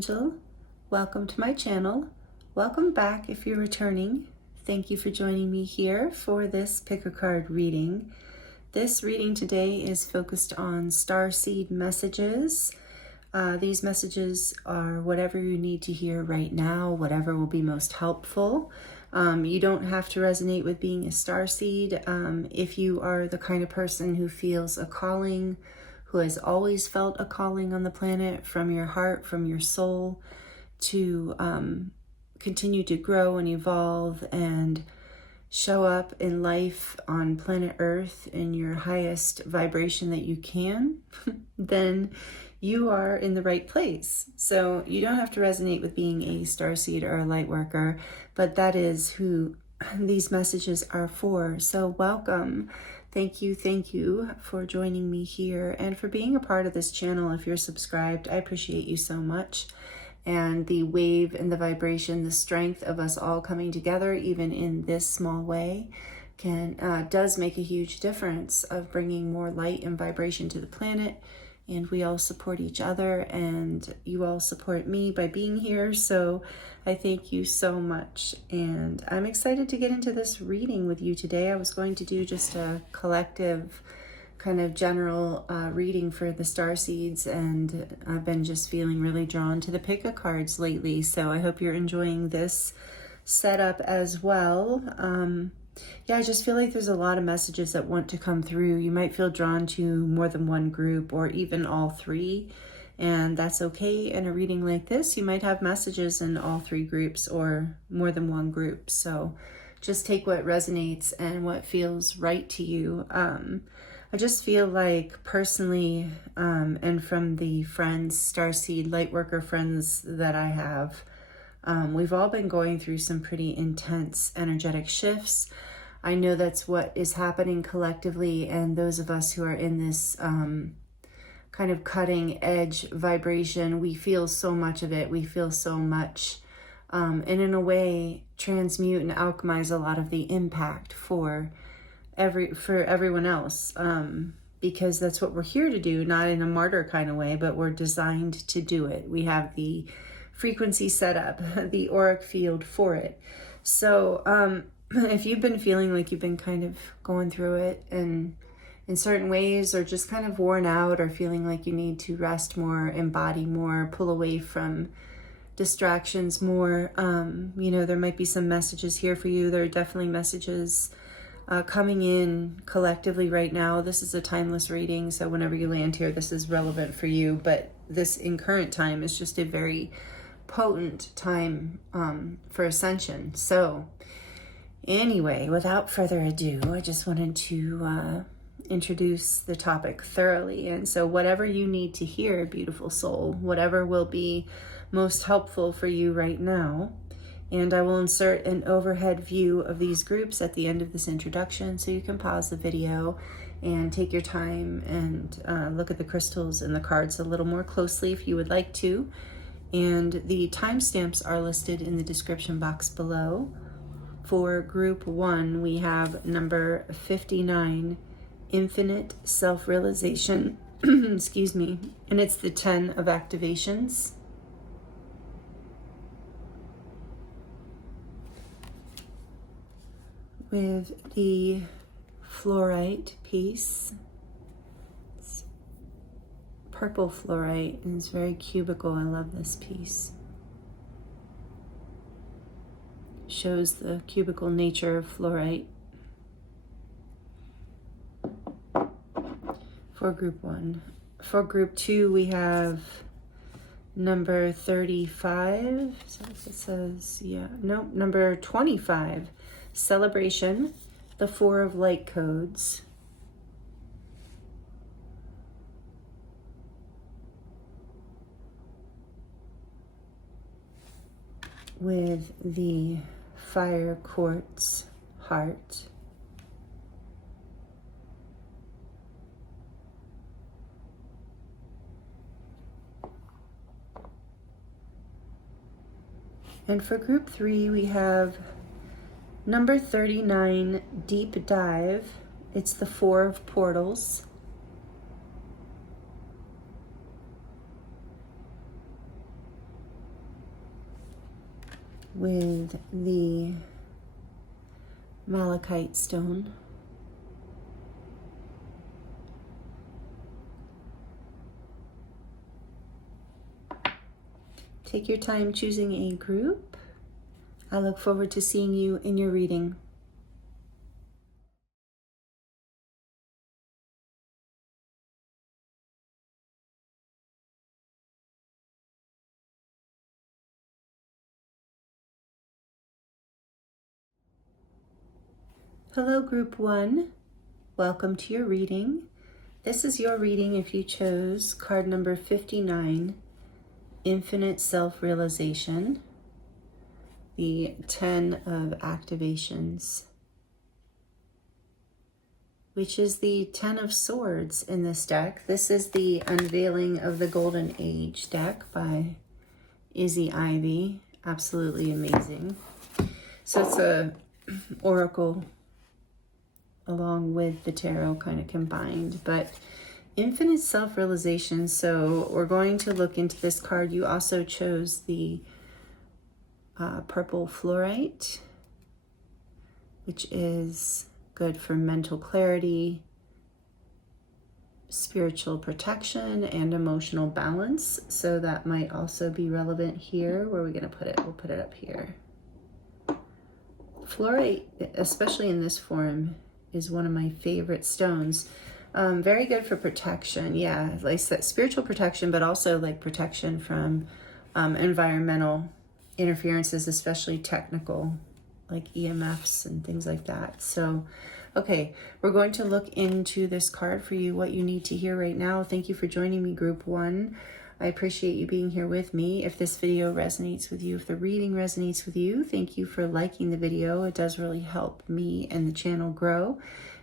angel. Welcome to my channel. Welcome back if you're returning. Thank you for joining me here for this pick a card reading. This reading today is focused on starseed messages. These messages are whatever you need to hear right now, whatever will be most helpful. You don't have to resonate with being a starseed. If you are the kind of person who feels a calling, who has always felt a calling on the planet from your heart, from your soul, to continue to grow and evolve and show up in life on planet Earth in your highest vibration that you can, then you are in the right place. So you don't have to resonate with being a starseed or a light worker, but that is who these messages are for. So welcome. Thank you for joining me here and for being a part of this channel. If you're subscribed, I appreciate you so much. And the wave and the vibration, the strength of us all coming together, even in this small way, does make a huge difference of bringing more light and vibration to the planet. And we all support each other, and you all support me by being here. So I thank you so much. And I'm excited to get into this reading with you today. I was going to do just a collective kind of general reading for the starseeds, and I've been just feeling really drawn to the pick-a cards lately. So I hope you're enjoying this setup as well. Yeah, I just feel like there's a lot of messages that want to come through. You might feel drawn to more than one group or even all three, and that's okay. In a reading like this, you might have messages in all three groups or more than one group. So just take what resonates and what feels right to you. I just feel like personally, and from the friends, Starseed Lightworker friends that I have, we've all been going through some pretty intense energetic shifts. I know that's what is happening collectively, and those of us who are in this kind of cutting edge vibration, we feel so much of it. We feel so much, and in a way, transmute and alchemize a lot of the impact for everyone else, because that's what we're here to do, not in a martyr kind of way, but we're designed to do it. We have the frequency set up, the auric field for it. So if you've been feeling like you've been kind of going through it and in certain ways, or just kind of worn out, or feeling like you need to rest more, embody more, pull away from distractions more, there might be some messages here for you. There are definitely messages coming in collectively right now. This is a timeless reading, so whenever you land here, this is relevant for you. But this in current time is just a very potent time for ascension. So anyway, without further ado, I just wanted to introduce the topic thoroughly. And so whatever you need to hear, beautiful soul, whatever will be most helpful for you right now. And I will insert an overhead view of these groups at the end of this introduction, so you can pause the video and take your time and look at the crystals and the cards a little more closely if you would like to. And the timestamps are listed in the description box below. For group 1, we have number 59, Infinite Self-Realization, excuse me, and it's the 10 of activations. With the Fluorite piece, it's purple fluorite, and it's very cubical. I love this piece. Shows the cubical nature of fluorite. For group 1. For group 2, we have number 35. So it says, number 25. Celebration, the 4 of light codes. With the fire quartz heart. And for group 3, we have number 39, Deep Dive. It's the 4 of portals. with the Malachite stone. Take your time choosing a group. I look forward to seeing you in your reading. Hello, Group 1. Welcome to your reading. This is your reading if you chose card number 59, Infinite Self-Realization, the 10 of activations, which is the 10 of Swords in this deck. This is the Unveiling of the Golden Age deck by Izzy Ivy. Absolutely amazing. So it's a oracle along with the tarot kind of combined, but infinite self-realization. So we're going to look into this card. You also chose the purple fluorite, which is good for mental clarity, spiritual protection, and emotional balance. So that might also be relevant here. Where are we going to put it? We'll put it up here. Fluorite, especially in this form, is one of my favorite stones. Very good for protection. Yeah, like that spiritual protection, but also like protection from environmental interferences, especially technical, like EMFs and things like that. So, okay, we're going to look into this card for you, what you need to hear right now. Thank you for joining me, Group 1. I appreciate you being here with me. If this video resonates with you, if the reading resonates with you, thank you for liking the video. It does really help me and the channel grow.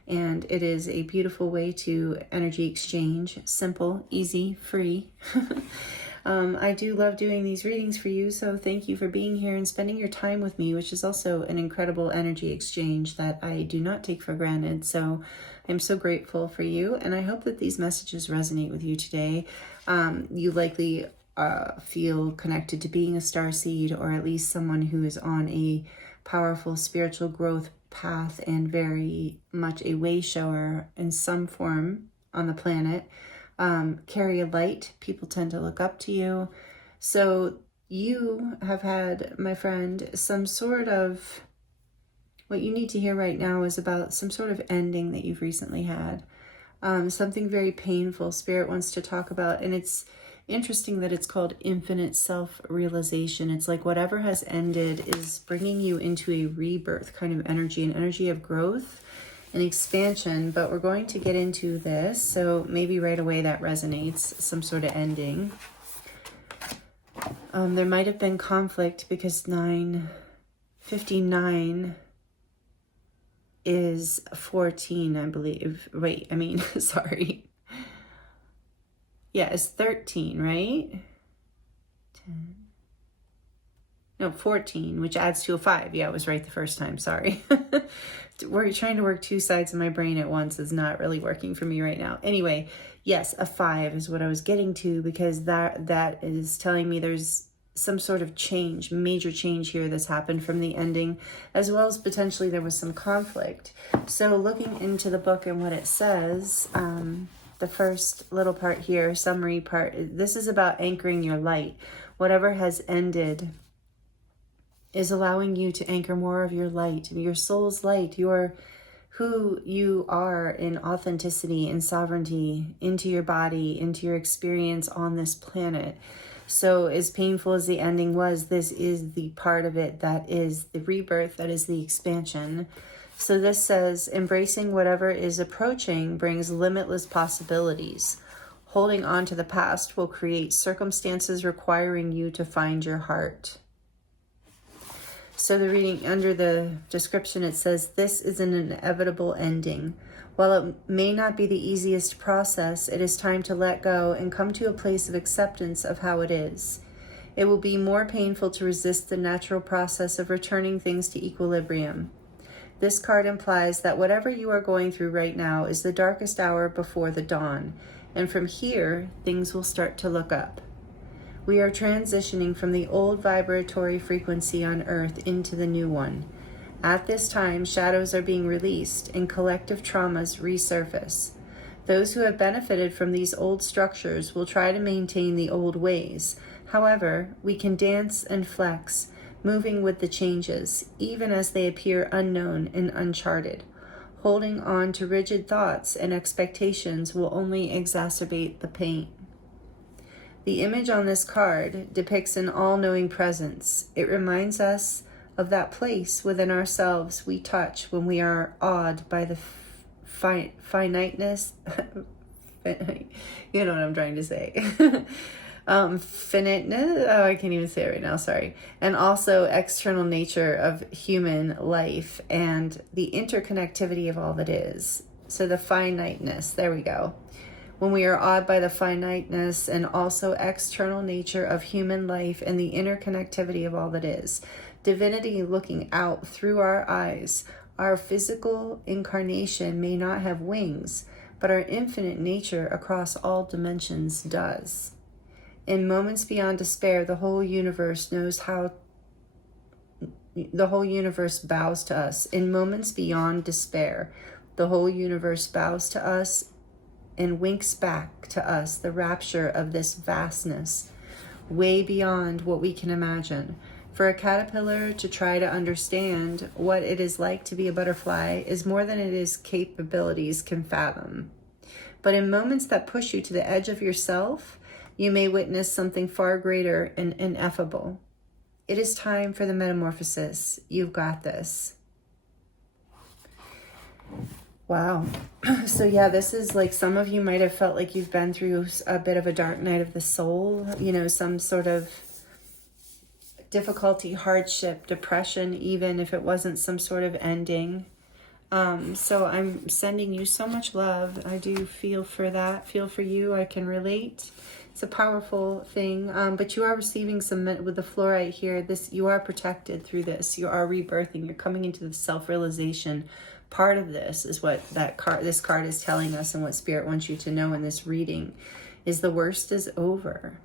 And it is a beautiful way to energy exchange. Simple, easy, free. I do love doing these readings for you, so thank you for being here and spending your time with me, which is also an incredible energy exchange that I do not take for granted. So I'm so grateful for you, and I hope that these messages resonate with you today. You likely feel connected to being a starseed, or at least someone who is on a powerful spiritual growth path and very much a wayshower in some form on the planet. Carry a light. People tend to look up to you. So you have had, my friend, some sort of, what you need to hear right now is about some sort of ending that you've recently had. Something very painful Spirit wants to talk about. And it's interesting that it's called infinite self-realization. It's like whatever has ended is bringing you into a rebirth kind of energy, an energy of growth and expansion. But we're going to get into this, so maybe right away that resonates, some sort of ending. There might have been conflict because 959 is 14, I believe. Wait, I mean, sorry. Yeah, it's 13, right? 10. No, 14, which adds to a 5. Yeah, I was right the first time. Sorry. We're trying to work two sides of my brain at once is not really working for me right now. Anyway, yes, a 5 is what I was getting to, because that is telling me there's some sort of change, major change here that's happened from the ending, as well as potentially there was some conflict. So looking into the book and what it says, the first little part here, summary part, this is about anchoring your light. Whatever has ended is allowing you to anchor more of your light, your soul's light, your who you are in authenticity and sovereignty into your body, into your experience on this planet. So as painful as the ending was, this is the part of it that is the rebirth, that is the expansion. So this says, embracing whatever is approaching brings limitless possibilities. Holding on to the past will create circumstances requiring you to find your heart. So the reading under the description, it says, this is an inevitable ending. While it may not be the easiest process, it is time to let go and come to a place of acceptance of how it is. It will be more painful to resist the natural process of returning things to equilibrium. This card implies that whatever you are going through right now is the darkest hour before the dawn, and from here, things will start to look up. We are transitioning from the old vibratory frequency on Earth into the new one. At this time, shadows are being released and collective traumas resurface. Those who have benefited from these old structures will try to maintain the old ways. However, we can dance and flex, moving with the changes, even as they appear unknown and uncharted. Holding on to rigid thoughts and expectations will only exacerbate the pain. The image on this card depicts an all-knowing presence. It reminds us of that place within ourselves we touch when we are awed by the finiteness. You know what I'm trying to say. Finiteness. Oh, I can't even say it right now. Sorry. And also external nature of human life and the interconnectivity of all that is. So the finiteness. There we go. When we are awed by the finiteness and also external nature of human life and the interconnectivity of all that is. Divinity looking out through our eyes. Our physical incarnation may not have wings, but our infinite nature across all dimensions does. In moments beyond despair, the whole universe knows how. The whole universe bows to us. In moments beyond despair, the whole universe bows to us and winks back to us the rapture of this vastness, way beyond what we can imagine. For a caterpillar to try to understand what it is like to be a butterfly is more than its capabilities can fathom. But in moments that push you to the edge of yourself, you may witness something far greater and ineffable. It is time for the metamorphosis. You've got this. Wow. So yeah, this is like, some of you might have felt like you've been through a bit of a dark night of the soul, you know, some sort of difficulty, hardship, depression, even if it wasn't some sort of ending. So I'm sending you so much love. I do feel for that, feel for you. I can relate. It's a powerful thing, but you are receiving some, with the fluorite here, this, you are protected through this. You are rebirthing. You're coming into the self-realization. Part of this is what this card is telling us, and what Spirit wants you to know in this reading is the worst is over.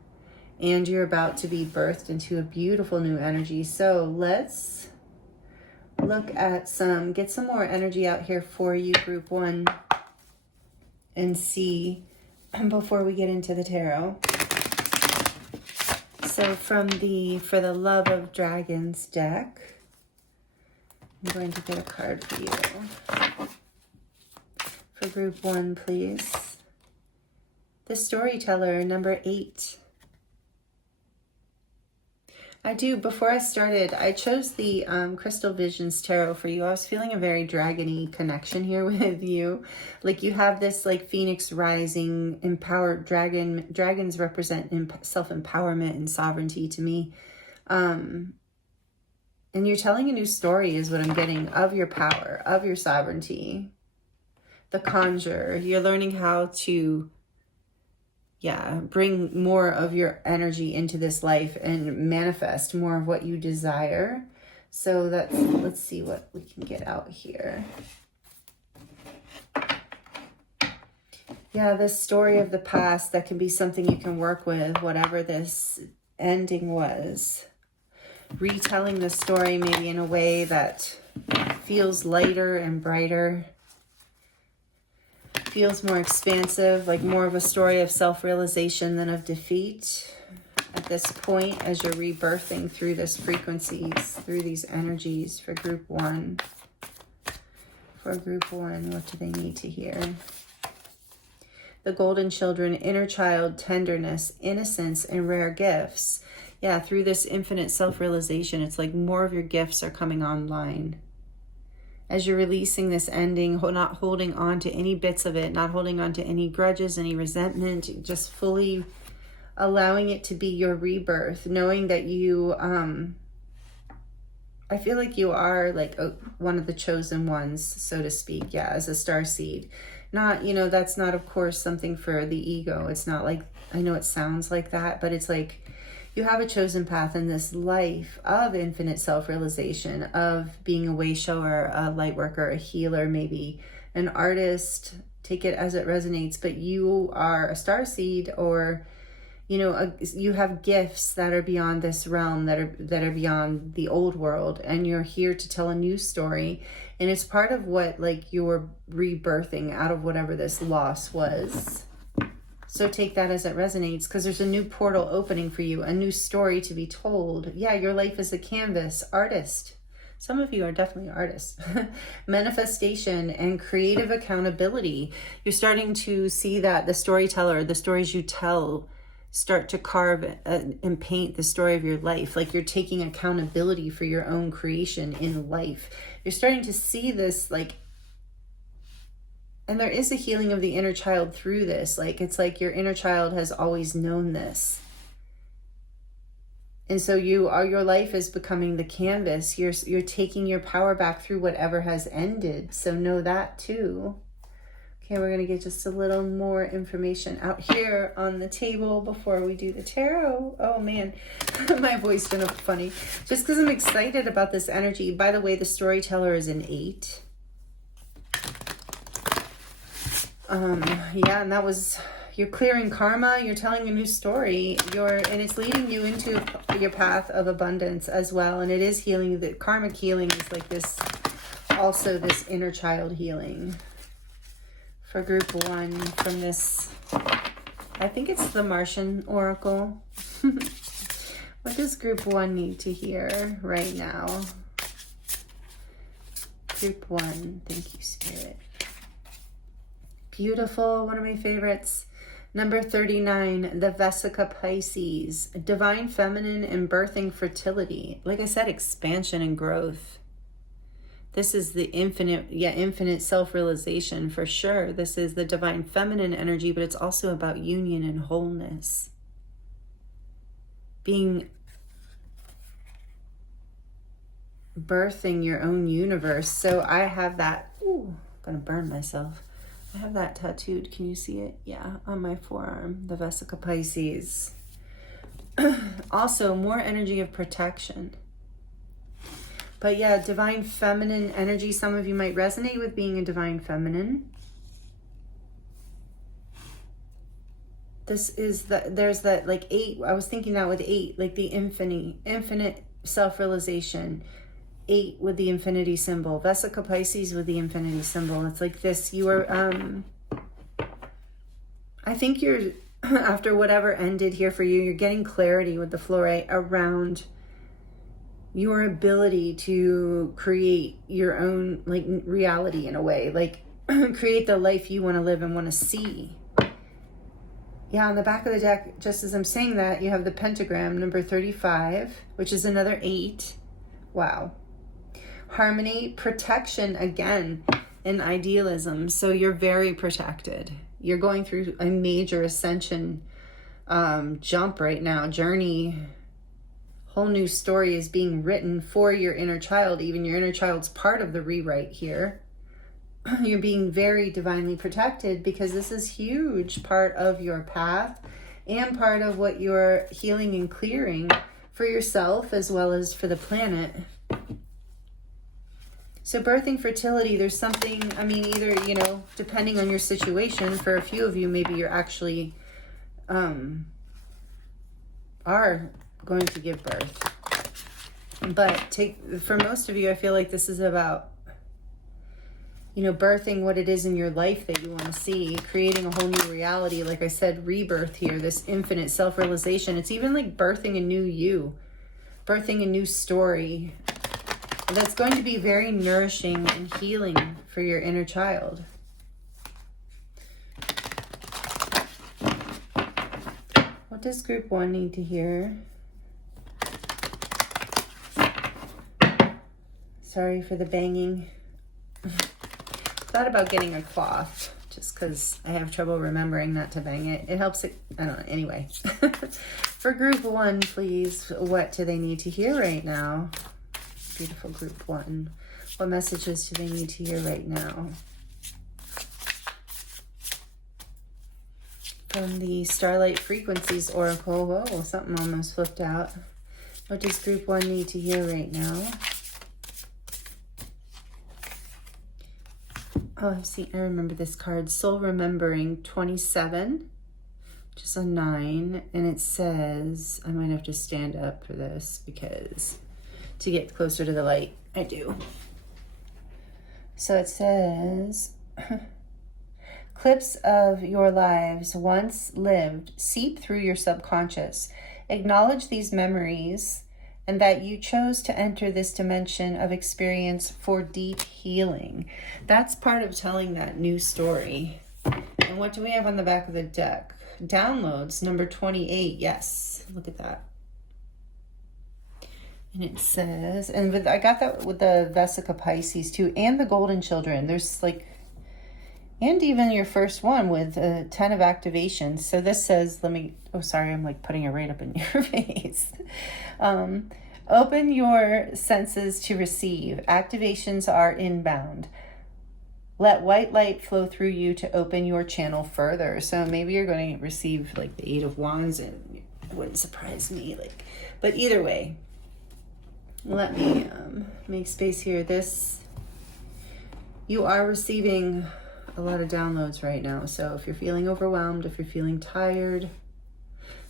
And you're about to be birthed into a beautiful new energy. So let's look at get some more energy out here for you, group one, and see before we get into the tarot. So for the Love of Dragons deck, I'm going to get a card for you. For group one, please. The Storyteller, number 8. Before I started, I chose the Crystal Visions Tarot for you. I was feeling a very dragony connection here with you. Like, you have this like phoenix rising, empowered dragon. Dragons represent self-empowerment and sovereignty to me. And you're telling a new story is what I'm getting, of your power, of your sovereignty. The Conjurer, you're learning how to bring more of your energy into this life and manifest more of what you desire. So let's see what we can get out here. Yeah, this story of the past, that can be something you can work with, whatever this ending was. Retelling the story maybe in a way that feels lighter and brighter. Feels more expansive, like more of a story of self-realization than of defeat at this point, as you're rebirthing through this frequencies, through these energies. For group one. For group one, what do they need to hear? The Golden Children, inner child, tenderness, innocence, and rare gifts. Yeah, through this infinite self-realization, it's like more of your gifts are coming online. As you're releasing this ending, not holding on to any bits of it, not holding on to any grudges, any resentment, just fully allowing it to be your rebirth, knowing that you, I feel like you are like one of the chosen ones, so to speak, yeah, as a starseed. Not, you know, that's not, of course, something for the ego. It's not like, I know it sounds like that, but it's like, you have a chosen path in this life of infinite self-realization, of being a wayshower, a lightworker, a healer, maybe an artist. Take it as it resonates, but you are a starseed, or you know, you have gifts that are beyond this realm, that are beyond the old world, and you're here to tell a new story. And it's part of what, like, you're rebirthing out of whatever this loss was. So take that as it resonates, because there's a new portal opening for you, a new story to be told. Yeah, your life is a canvas. Artist. Some of you are definitely artists. Manifestation and creative accountability. You're starting to see that the storyteller, the stories you tell, start to carve and paint the story of your life. Like, you're taking accountability for your own creation in life. You're starting to see this, like, and there is a healing of the inner child through this. Like, it's like your inner child has always known this. And so your life is becoming the canvas. You're taking your power back through whatever has ended. So know that too. Okay, we're going to get just a little more information out here on the table before we do the tarot. Oh man, my voice went up funny. Just because I'm excited about this energy. By the way, the storyteller is an 8. Yeah, and that was... You're clearing karma, you're telling a new story, and it's leading you into your path of abundance as well. And it is healing. The karmic healing is like this, also this inner child healing. For group 1 from this, I think it's the Martian Oracle. What does group 1 need to hear right now? Group 1, thank you, Spirit. Beautiful, one of my favorites. Number 39, the Vesica Pisces, divine feminine and birthing fertility. Like I said, expansion and growth. This is the infinite self-realization for sure. This is the divine feminine energy, but it's also about union and wholeness. Birthing your own universe. So I have that, ooh, I'm gonna burn myself. I have that tattooed. Can you see it? Yeah, on my forearm, the Vesica Pisces. Also, more energy of protection. But yeah, divine feminine energy. Some of you might resonate with being a divine feminine. This is there's that like 8. I was thinking that with 8, like the infinite self-realization. 8 with the infinity symbol. Vesica Pisces with the infinity symbol. It's like this. You are, I think you're, after whatever ended here for you, you're getting clarity with the fluorite around your ability to create your own, like, reality in a way. Like, create the life you want to live and want to see. Yeah, on the back of the deck, just as I'm saying that, you have the pentagram, number 35, which is another 8. Wow. Harmony, protection again, and idealism. So you're very protected. You're going through a major ascension jump right now, journey. Whole new story is being written for your inner child. Even your inner child's part of the rewrite here. You're being very divinely protected because this is huge part of your path and part of what you're healing and clearing for yourself as well as for the planet. So birthing fertility, there's something, I mean, either, you know, depending on your situation, for a few of you, maybe you're actually are going to give birth. But for most of you, I feel like this is about, you know, birthing what it is in your life that you want to see, creating a whole new reality. Like I said, rebirth here, this infinite self-realization. It's even like birthing a new you, birthing a new story. That's going to be very nourishing and healing for your inner child. What does group 1 need to hear? Sorry for the banging. Thought about getting a cloth just because I have trouble remembering not to bang it. It helps it, I don't know, anyway. For group 1, please, what do they need to hear right now? Beautiful group 1. What messages do they need to hear right now? From the Starlight Frequencies Oracle. Whoa, something almost flipped out. What does group 1 need to hear right now? Oh, I remember this card. Soul Remembering 27. just a 9, and it says, I might have to stand up for this because to get closer to the light, I do. So it says, clips of your lives once lived seep through your subconscious. Acknowledge these memories and that you chose to enter this dimension of experience for deep healing. That's part of telling that new story. And what do we have on the back of the deck? Downloads, number 28. Yes, look at that. And it says, and I got that with the Vesica Pisces too, and the Golden Children. There's like, and even your first one with 10 of activations. So this says, oh, sorry, I'm like putting it right up in your face. Open your senses to receive. Activations are inbound. Let white light flow through you to open your channel further. So maybe you're going to receive like the 8 of Wands, and it wouldn't surprise me. But either way, let me make space here. You are receiving a lot of downloads right now. So if you're feeling overwhelmed, if you're feeling tired,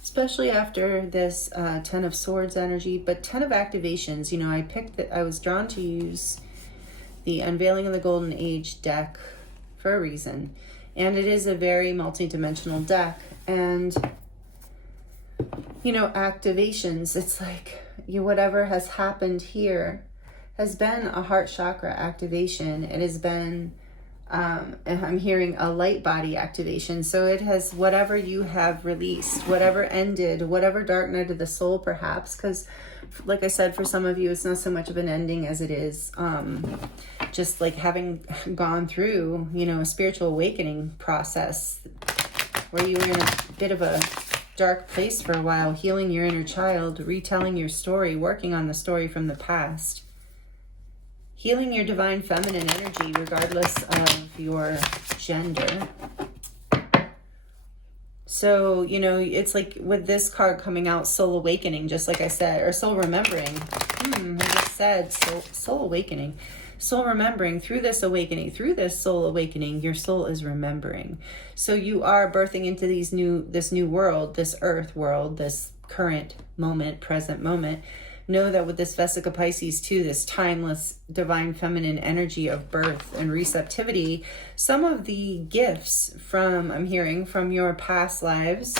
especially after this 10 of Swords energy, but 10 of activations, I was drawn to use the Unveiling of the Golden Age deck for a reason. And it is a very multi-dimensional deck. And, activations, it's like whatever has happened here has been a heart chakra activation. It has been, I'm hearing a light body activation. So it has whatever you have released, whatever ended, whatever dark night of the soul perhaps, because like I said, for some of you, it's not so much of an ending as it is just like having gone through, a spiritual awakening process where you were in a bit of a dark place for a while, healing your inner child, retelling your story, working on the story from the past, healing your divine feminine energy regardless of your gender. So, it's like with this card coming out, soul awakening, just like I said, or soul remembering. I just said soul awakening. Soul remembering through this awakening, through this soul awakening, your soul is remembering. So you are birthing into this new world, this earth world, this current moment, present moment. Know that with this Vesica Pisces too, this timeless divine feminine energy of birth and receptivity, some of the gifts I'm hearing from your past lives,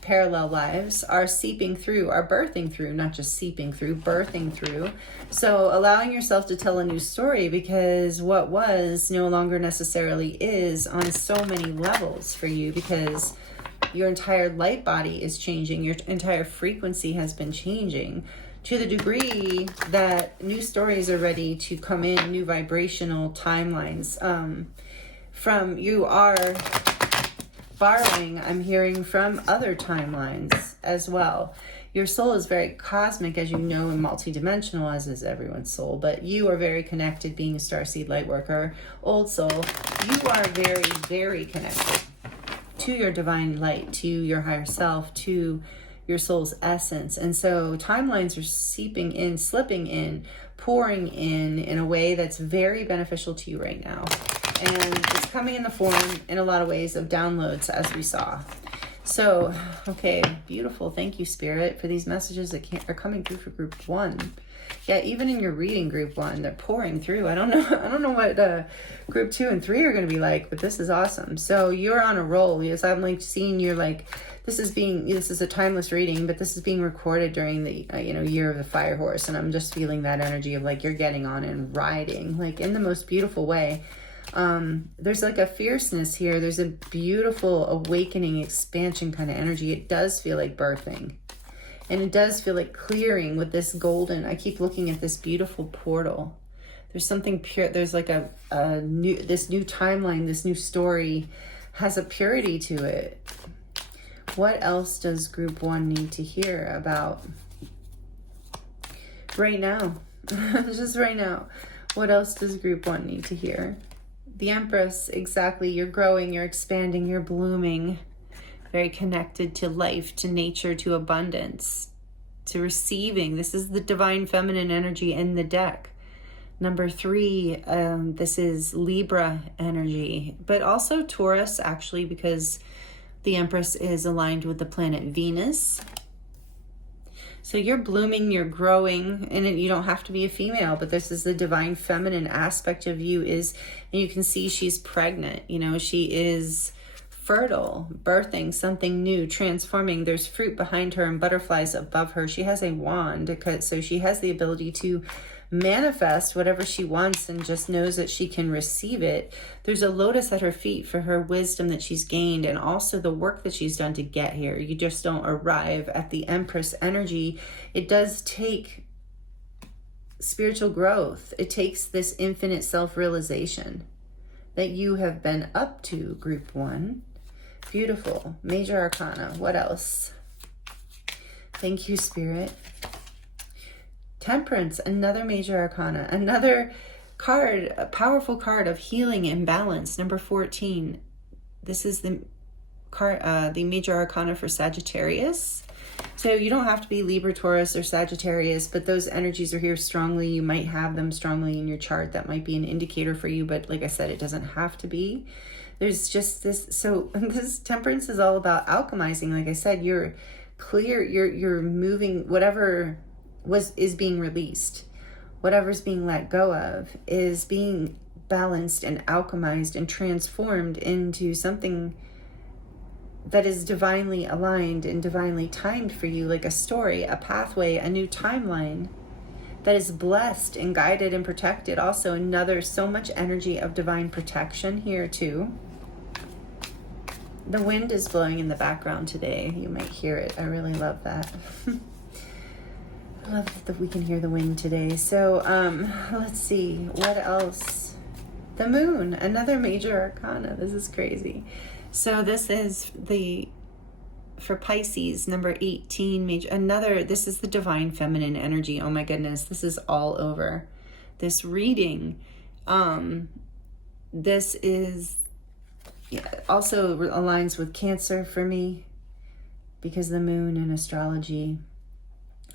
parallel lives, are seeping through, are birthing through, not just seeping through, birthing through. So allowing yourself to tell a new story, because what was no longer necessarily is on so many levels for you, because your entire light body is changing. Your entire frequency has been changing to the degree that new stories are ready to come in, new vibrational timelines. You are borrowing, I'm hearing, from other timelines as well. Your soul is very cosmic, as you know, and multidimensional, as is everyone's soul, but you are very connected, being a Starseed Lightworker, old soul. You are very, very connected to your divine light, to your higher self, to your soul's essence. And so timelines are seeping in, slipping in, pouring in a way that's very beneficial to you right now. And it's coming in the form, in a lot of ways, of downloads, as we saw. So, okay, beautiful. Thank you, Spirit, for these messages that are coming through for group 1. Yeah, even in your reading group 1, they're pouring through. I don't know what group 2 and 3 are going to be like, but this is awesome. So you're on a roll. Yes, I'm like seeing you're like, this is a timeless reading, but this is being recorded during the year of the fire horse, and I'm just feeling that energy of like you're getting on and riding, like in the most beautiful way. There's like a fierceness here. There's a beautiful awakening, expansion kind of energy. It does feel like birthing. And it does feel like clearing with this golden. I keep looking at this beautiful portal. There's something pure. There's like this new timeline, this new story has a purity to it. What else does group 1 need to hear about right now? Just right now. What else does group 1 need to hear? The Empress, exactly. You're growing, you're expanding, you're blooming. Very connected to life, to nature, to abundance, to receiving. This is the divine feminine energy in the deck. Number 3, this is Libra energy, but also Taurus, actually, because The Empress is aligned with the planet Venus. So you're blooming, you're growing, and you don't have to be a female, but this is the divine feminine aspect of you is, and you can see she's pregnant, you know, she is fertile, birthing something new, transforming. There's fruit behind her and butterflies above her. She has a wand, so she has the ability to manifest whatever she wants and just knows that she can receive it. There's a lotus at her feet for her wisdom that she's gained and also the work that she's done to get here. You just don't arrive at the Empress energy. It does take spiritual growth. It takes this infinite self-realization that you have been up to, group 1. Beautiful. Major Arcana. What else? Thank you, Spirit. Temperance, another major arcana, another card, a powerful card of healing and balance. Number 14. This is the card, the major arcana for Sagittarius. So you don't have to be Libra, Taurus, or Sagittarius, but those energies are here strongly. You might have them strongly in your chart. That might be an indicator for you, but like I said, it doesn't have to be. There's just this, so this temperance is all about alchemizing. Like I said, you're clear, you're moving whatever is being released, whatever's being let go of is being balanced and alchemized and transformed into something that is divinely aligned and divinely timed for you, like a story, a pathway, a new timeline that is blessed and guided and protected. Also so much energy of divine protection here too. The wind is blowing in the background today. You might hear it. I really love that. I love that we can hear the wind today. So let's see, what else? The moon, another major arcana. This is crazy. So this is for Pisces, number 18, this is the divine feminine energy. Oh my goodness, this is all over this reading. This is also aligns with Cancer for me because the moon in astrology.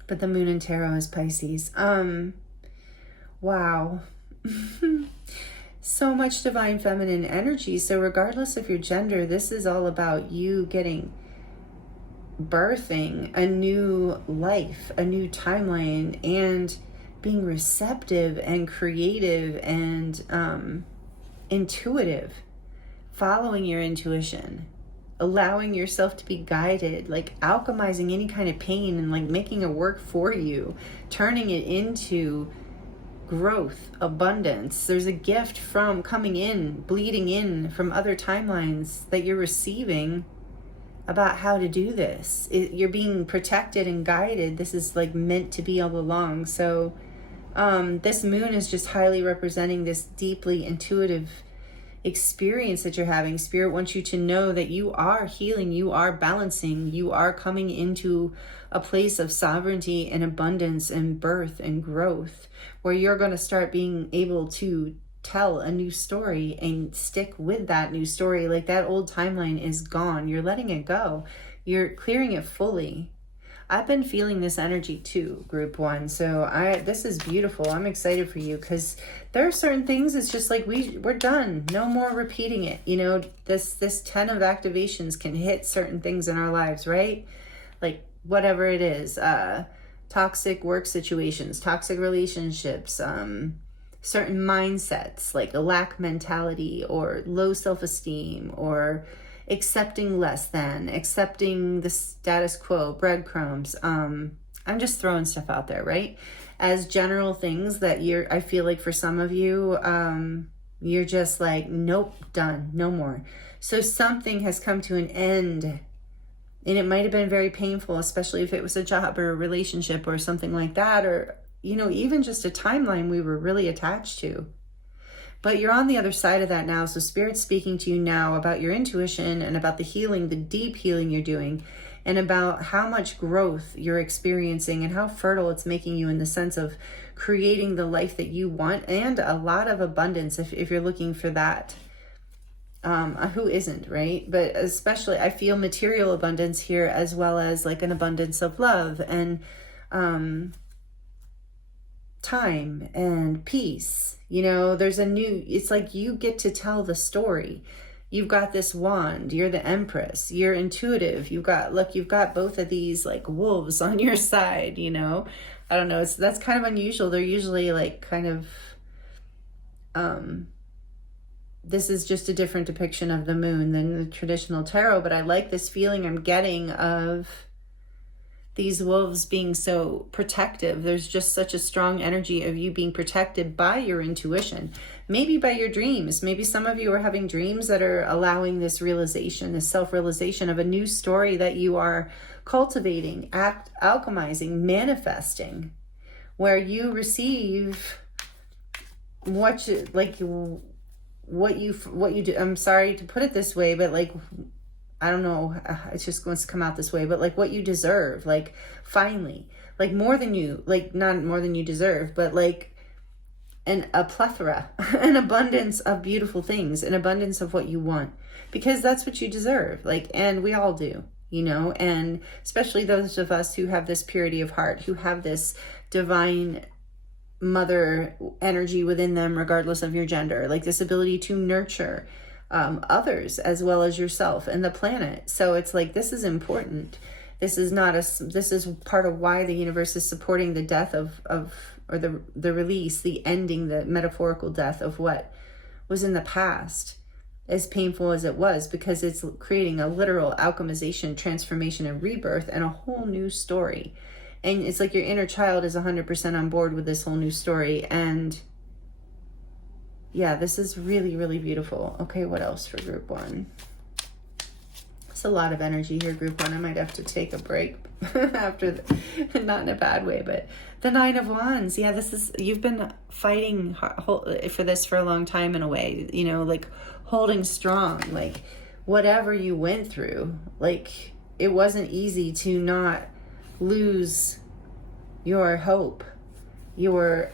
But the moon in tarot is Pisces. Wow. So much divine feminine energy. So regardless of your gender, this is all about you birthing a new life, a new timeline, and being receptive and creative and intuitive, following your intuition, allowing yourself to be guided, like alchemizing any kind of pain and like making it work for you, turning it into growth, abundance. There's a gift from coming in, bleeding in from other timelines that you're receiving about how to do this. You're being protected and guided. This is like meant to be all along. So this moon is just highly representing this deeply intuitive experience that you're having. Spirit wants you to know that you are healing, you are balancing, you are coming into a place of sovereignty and abundance and birth and growth, where you're going to start being able to tell a new story and stick with that new story. Like that old timeline is gone. You're letting it go. You're clearing it fully. I've been feeling this energy too, group 1. So this is beautiful. I'm excited for you because there are certain things, it's just like we're done. No more repeating it. You know, this 10 of activations can hit certain things in our lives, right? Like whatever it is, toxic work situations, toxic relationships, certain mindsets like a lack mentality or low self-esteem or accepting less than, accepting the status quo, breadcrumbs. I'm just throwing stuff out there, right? As general things that I feel like for some of you, you're just like, nope, done, no more. So something has come to an end, and it might have been very painful, especially if it was a job or a relationship or something like that, or, you know, even just a timeline we were really attached to. But you're on the other side of that now. So Spirit's speaking to you now about your intuition and about the healing, the deep healing you're doing, and about how much growth you're experiencing and how fertile it's making you in the sense of creating the life that you want and a lot of abundance if you're looking for that. Who isn't, right? But especially I feel material abundance here as well as like an abundance of love and time and peace. You know, it's like you get to tell the story. you've got this wand, you're the Empress, you're intuitive, you've got both of these like wolves on your side, you know. I don't know, that's kind of unusual. They're usually like kind of this is just a different depiction of the moon than the traditional tarot, but I like this feeling I'm getting of these wolves being so protective. There's just such a strong energy of you being protected by your intuition, maybe by your dreams. Maybe some of you are having dreams that are allowing this realization, this self-realization of a new story that you are cultivating, alchemizing, manifesting, where you receive what you do. I'm sorry to put it this way, but like, I don't know, it's just going to come out this way, but like what you deserve, like finally, like more than you, like not more than you deserve, but like a plethora, an abundance of beautiful things, an abundance of what you want, because that's what you deserve. Like, and we all do, you know, and especially those of us who have this purity of heart, who have this divine mother energy within them, regardless of your gender, like this ability to nurture others as well as yourself and the planet. So it's like, this is important. This is part of why the universe is supporting the death or the release, the ending, the metaphorical death of what was in the past, as painful as it was, because it's creating a literal alchemization, transformation, and rebirth, and a whole new story. And it's like your inner child is 100% on board with this whole new story. And yeah, this is really, really beautiful. Okay, what else for group one? It's a lot of energy here, group one. I might have to take a break after not in a bad way, but the Nine of Wands. Yeah, you've been fighting for this for a long time in a way, you know, like holding strong, like whatever you went through, like it wasn't easy to not lose your hope, your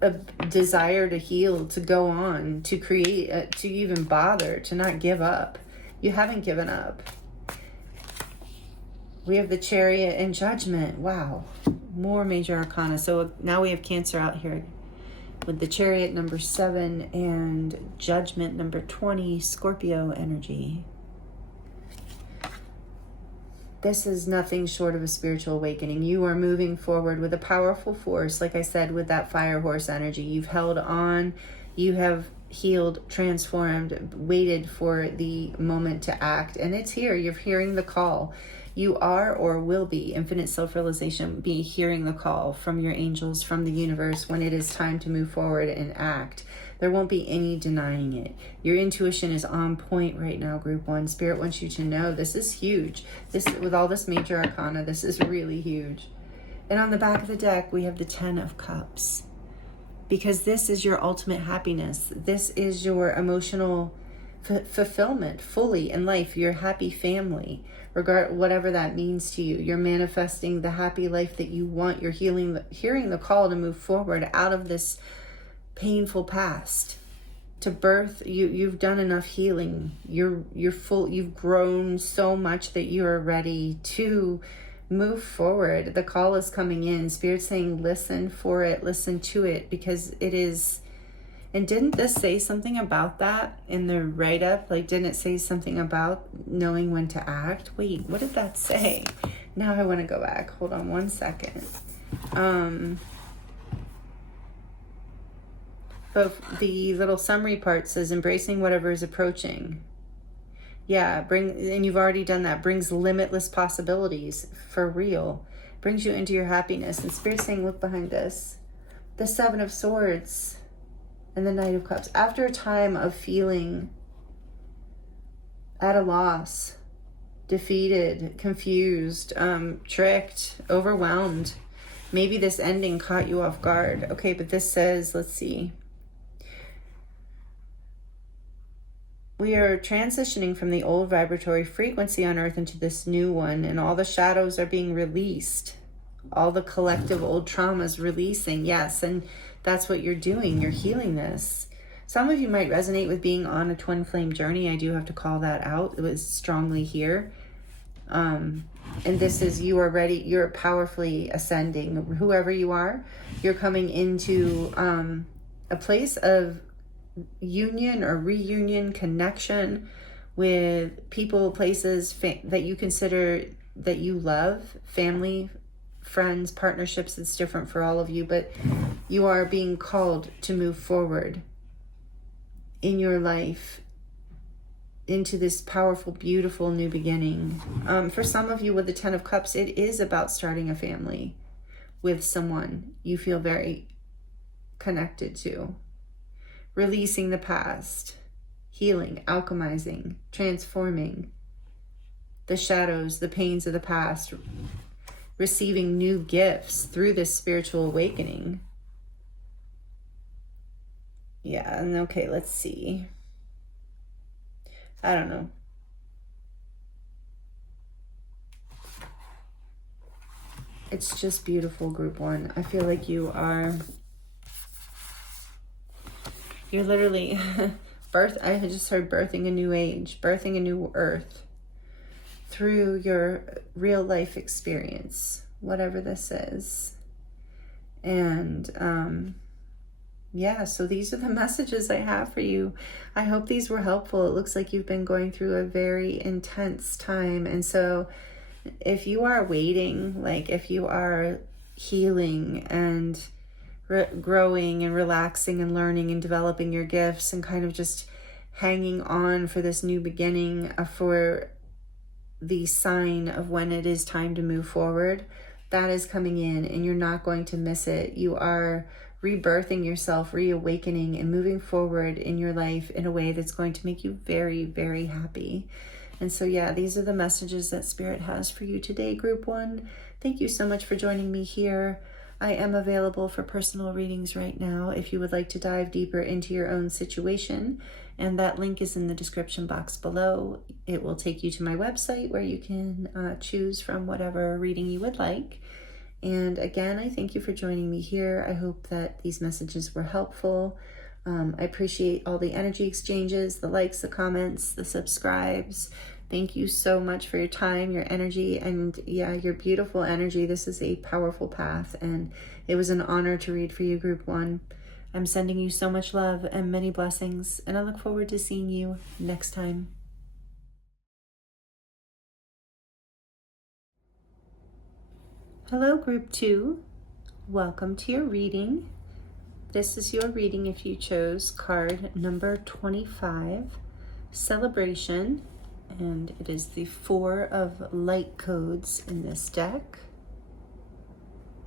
a desire to heal, to go on, to create, to even bother, to not give up. You haven't given up. We have the Chariot and Judgment. Wow. More major arcana. So now we have Cancer out here with the Chariot number 7 and Judgment number 20, Scorpio energy. This is nothing short of a spiritual awakening. You are moving forward with a powerful force. Like I said, with that fire horse energy, you've held on, you have healed, transformed, waited for the moment to act. And it's here. You're hearing the call. You are or will be, infinite self-realization, be hearing the call from your angels, from the universe, when it is time to move forward and act. There won't be any denying it. Your intuition is on point right now, group one. Spirit wants you to know this is huge. This, with all this major arcana, this is really huge. And on the back of the deck, we have the 10 of Cups. Because this is your ultimate happiness. This is your emotional fulfillment fully in life, your happy family, whatever that means to you. You're manifesting the happy life that you want. You're hearing the call to move forward out of this painful past, to birth. You've done enough healing. You're full. You've grown so much that you are ready to move forward. The call is coming in. Spirit's saying, listen for it, listen to it, because it is. And didn't this say something about that in the write-up? Like, didn't it say something about knowing when to act? Wait, what did that say? Now I want to go back. Hold on one second. But the little summary part says, embracing whatever is approaching. Yeah, and you've already done that. Brings limitless possibilities, for real. Brings you into your happiness. And Spirit's saying, look behind this. The 7 of Swords and the Knight of Cups. After a time of feeling at a loss, defeated, confused, tricked, overwhelmed, maybe this ending caught you off guard. Okay, but this says, let's see. We are transitioning from the old vibratory frequency on Earth into this new one, and all the shadows are being released. All the collective old traumas releasing. Yes, and that's what you're doing. You're healing this. Some of you might resonate with being on a twin flame journey. I do have to call that out. It was strongly here. And this is, you are ready. You're powerfully ascending. Whoever you are, you're coming into a place of union or reunion, connection with people, places that you consider that you love, family, friends, partnerships. It's different for all of you, but you are being called to move forward in your life into this powerful, beautiful new beginning. For some of you with the 10 of Cups, it is about starting a family with someone you feel very connected to. Releasing the past, healing, alchemizing, transforming the shadows, the pains of the past, receiving new gifts through this spiritual awakening. Yeah, and okay, let's see. I don't know. It's just beautiful, group one. I feel like you're literally I just heard birthing a new age, birthing a new earth through your real life experience, whatever this is. And yeah, so these are the messages I have for you. I hope these were helpful. It looks like you've been going through a very intense time. And so if you are waiting, like if you are healing and growing and relaxing and learning and developing your gifts and kind of just hanging on for this new beginning, for the sign of when it is time to move forward, that is coming in and you're not going to miss it. You are rebirthing yourself, reawakening and moving forward in your life in a way that's going to make you very, very happy. And so, yeah, these are the messages that Spirit has for you today, group one. Thank you so much for joining me here. I am available for personal readings right now if you would like to dive deeper into your own situation. And that link is in the description box below. It will take you to my website where you can choose from whatever reading you would like. And again, I thank you for joining me here. I hope that these messages were helpful. I appreciate all the energy exchanges, the likes, the comments, the subscribes. Thank you so much for your time, your energy, and yeah, your beautiful energy. This is a powerful path, and it was an honor to read for you, group one. I'm sending you so much love and many blessings, and I look forward to seeing you next time. Hello, group two. Welcome to your reading. This is your reading if you chose card number 25, Celebration, and it is the 4 of light codes in this deck.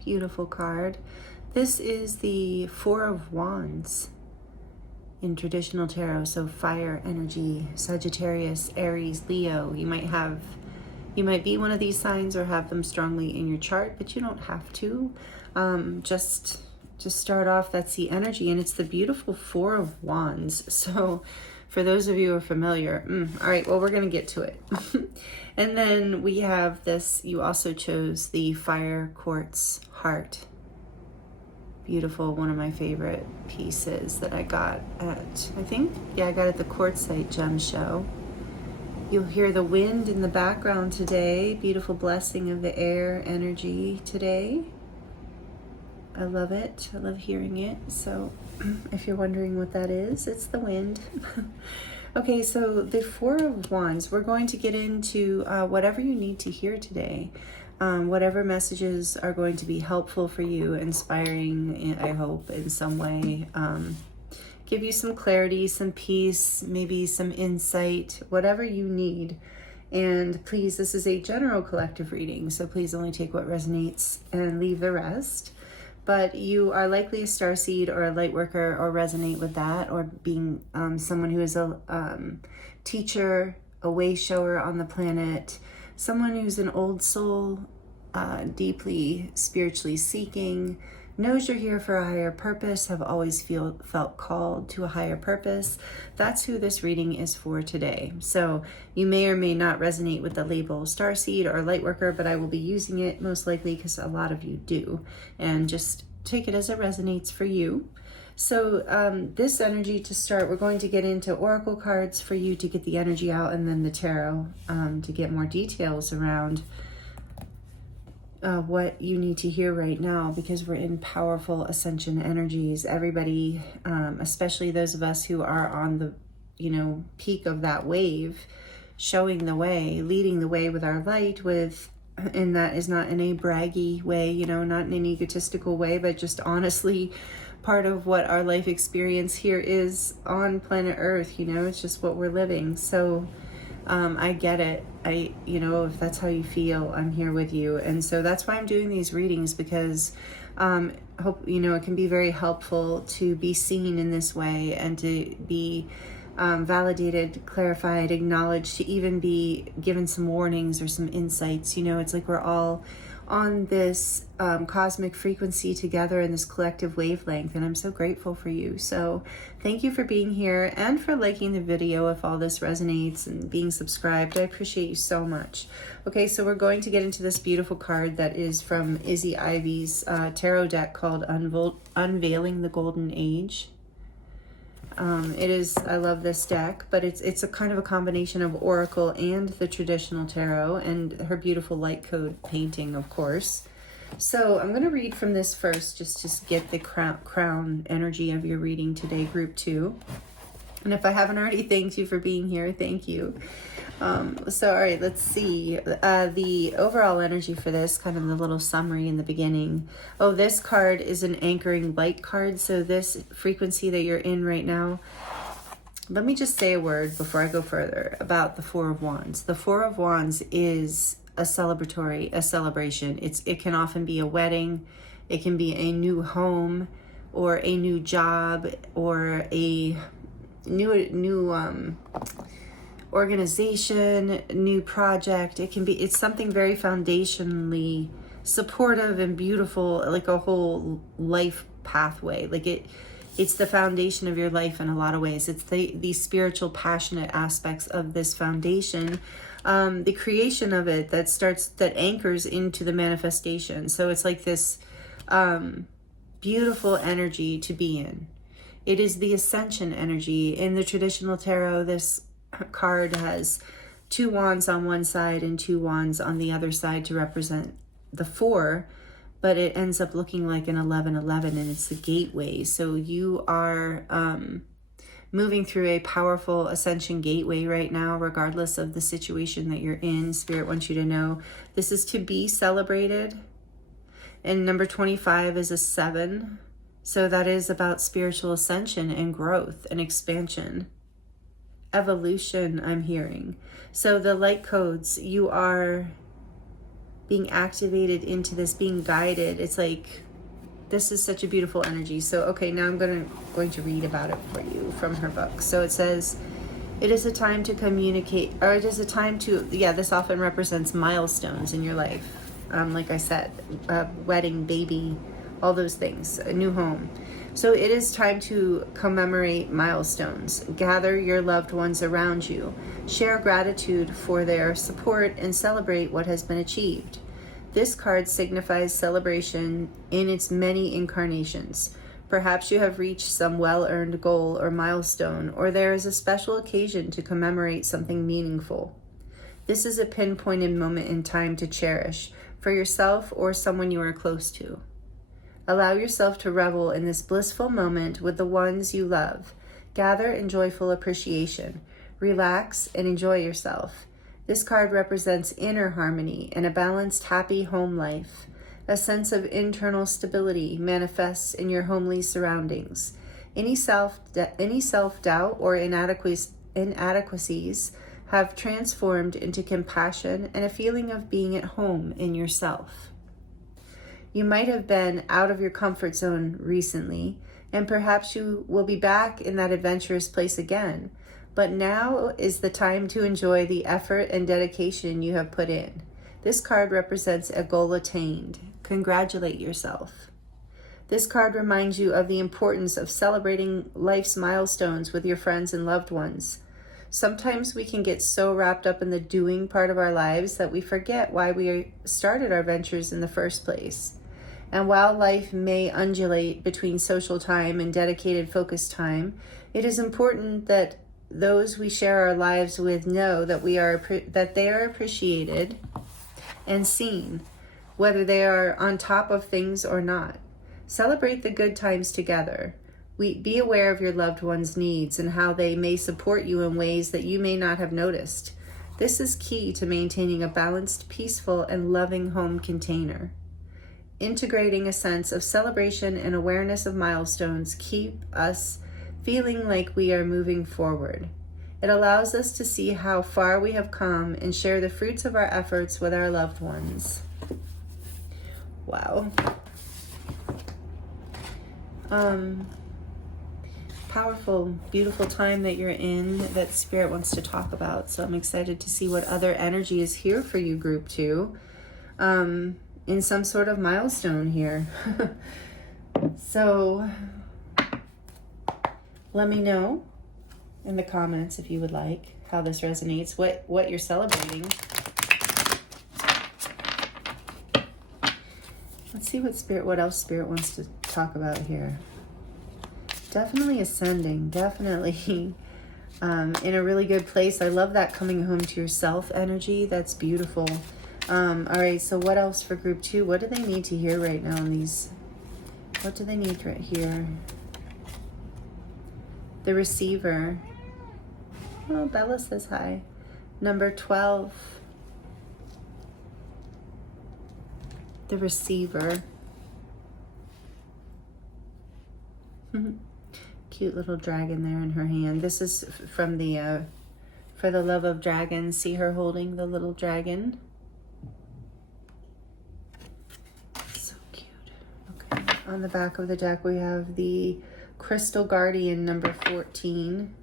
Beautiful card. This is the 4 of Wands in traditional tarot, so fire energy, Sagittarius, Aries, Leo. You might be one of these signs or have them strongly in your chart, but you don't have to. Just to start off, that's the energy, and it's the beautiful 4 of Wands. So for those of you who are familiar, all right, well, we're going to get to it. And then we have this, you also chose the fire quartz heart. Beautiful, one of my favorite pieces that I got at, I got at the Quartzite Gem Show. You'll hear the wind in the background today. Beautiful blessing of the air energy today. I love it. I love hearing it. So if you're wondering what that is, it's the wind. Okay, so the 4 of Wands, we're going to get into whatever you need to hear today. Whatever messages are going to be helpful for you, inspiring, I hope, in some way. Give you some clarity, some peace, maybe some insight, whatever you need. And please, this is a general collective reading, so please only take what resonates and leave the rest. But you are likely a starseed or a lightworker or resonate with that, or being someone who is a teacher, a wayshower on the planet, someone who's an old soul, deeply spiritually seeking, knows you're here for a higher purpose, have always felt called to a higher purpose. That's who this reading is for today. So you may or may not resonate with the label Starseed or Lightworker, but I will be using it most likely because a lot of you do. And just take it as it resonates for you. So this energy to start, we're going to get into oracle cards for you to get the energy out, and then the tarot to get more details around what you need to hear right now, because we're in powerful ascension energies. Everybody, especially those of us who are on the, peak of that wave, showing the way, leading the way with our light, and that is not in a braggy way, not in an egotistical way, but just honestly part of what our life experience here is on planet Earth. It's just what we're living. So I get it. If that's how you feel, I'm here with you. And so that's why I'm doing these readings, because hope, it can be very helpful to be seen in this way, and to be validated, clarified, acknowledged, to even be given some warnings or some insights. It's like we're all on this cosmic frequency together in this collective wavelength, and I'm so grateful for you. So thank you for being here and for liking the video if all this resonates, and being subscribed. I appreciate you so much. Okay, so we're going to get into this beautiful card that is from Izzy Ivy's tarot deck called Unveiling the Golden Age. I love this deck, but it's a kind of a combination of Oracle and the traditional tarot, and her beautiful light code painting, of course. So I'm going to read from this first, just to get the crown energy of your reading today, group 2. And if I haven't already thanked you for being here, thank you. So, all right, let's see. The overall energy for this, kind of the little summary in the beginning. Oh, this card is an anchoring light card. So this frequency that you're in right now, let me just say a word before I go further about the Four of Wands. The Four of Wands is a celebration. It can often be a wedding. It can be a new home, or a new job, or a new organization, new project. It's something very foundationally supportive and beautiful, like a whole life pathway. Like it's the foundation of your life in a lot of ways. It's the spiritual, passionate aspects of this foundation, the creation of it that anchors into the manifestation. So it's like this beautiful energy to be in. It is the ascension energy. In the traditional tarot, this card has 2 wands on one side and 2 wands on the other side to represent the 4, but it ends up looking like an 11-11, and it's the gateway. So you are moving through a powerful ascension gateway right now, regardless of the situation that you're in. Spirit wants you to know this is to be celebrated. And number 25 is a 7. So that is about spiritual ascension and growth and expansion. Evolution, I'm hearing. So the light codes, you are being activated into this, being guided. It's like, this is such a beautiful energy. So, okay, now I'm going to read about it for you from her book. So it says, it is a time to communicate, or it is a time to, this often represents milestones in your life. Like I said, a wedding, baby, all those things, a new home. So it is time to commemorate milestones. Gather your loved ones around you. Share gratitude for their support and celebrate what has been achieved. This card signifies celebration in its many incarnations. Perhaps you have reached some well-earned goal or milestone, or there is a special occasion to commemorate something meaningful. This is a pinpointed moment in time to cherish for yourself or someone you are close to. Allow yourself to revel in this blissful moment with the ones you love. Gather in joyful appreciation. Relax and enjoy yourself. This card represents inner harmony and a balanced, happy home life. A sense of internal stability manifests in your homely surroundings. Any self-doubt or inadequacies have transformed into compassion and a feeling of being at home in yourself. You might have been out of your comfort zone recently, and perhaps you will be back in that adventurous place again. But now is the time to enjoy the effort and dedication you have put in. This card represents a goal attained. Congratulate yourself. This card reminds you of the importance of celebrating life's milestones with your friends and loved ones. Sometimes we can get so wrapped up in the doing part of our lives that we forget why we started our ventures in the first place. And while life may undulate between social time and dedicated focused time, it is important that those we share our lives with know that they are appreciated and seen. whether they are on top of things or not. Celebrate the good times together. Be aware of your loved one's needs and how they may support you in ways that you may not have noticed. This is key to maintaining a balanced, peaceful, and loving home container. Integrating a sense of celebration and awareness of milestones keep us feeling like we are moving forward. It allows us to see how far we have come and share the fruits of our efforts with our loved ones. Wow. Powerful, beautiful time that you're in that Spirit wants to talk about. So I'm excited to see what other energy is here for you, Group 2, in some sort of milestone here. So let me know in the comments if you would like how this resonates, what you're celebrating. Let's see what else Spirit wants to talk about here. Definitely ascending, definitely in a really good place. I love that coming home to yourself energy. That's beautiful. All right, so what else for Group 2? What do they need to hear right now in these? What do they need right here? The receiver. Oh, Bella says hi. Number 12. The receiver. Cute little dragon there in her hand. This is from the For the Love of Dragons. See her holding the little dragon. So cute. Okay. On the back of the deck we have the Crystal Guardian, number 14.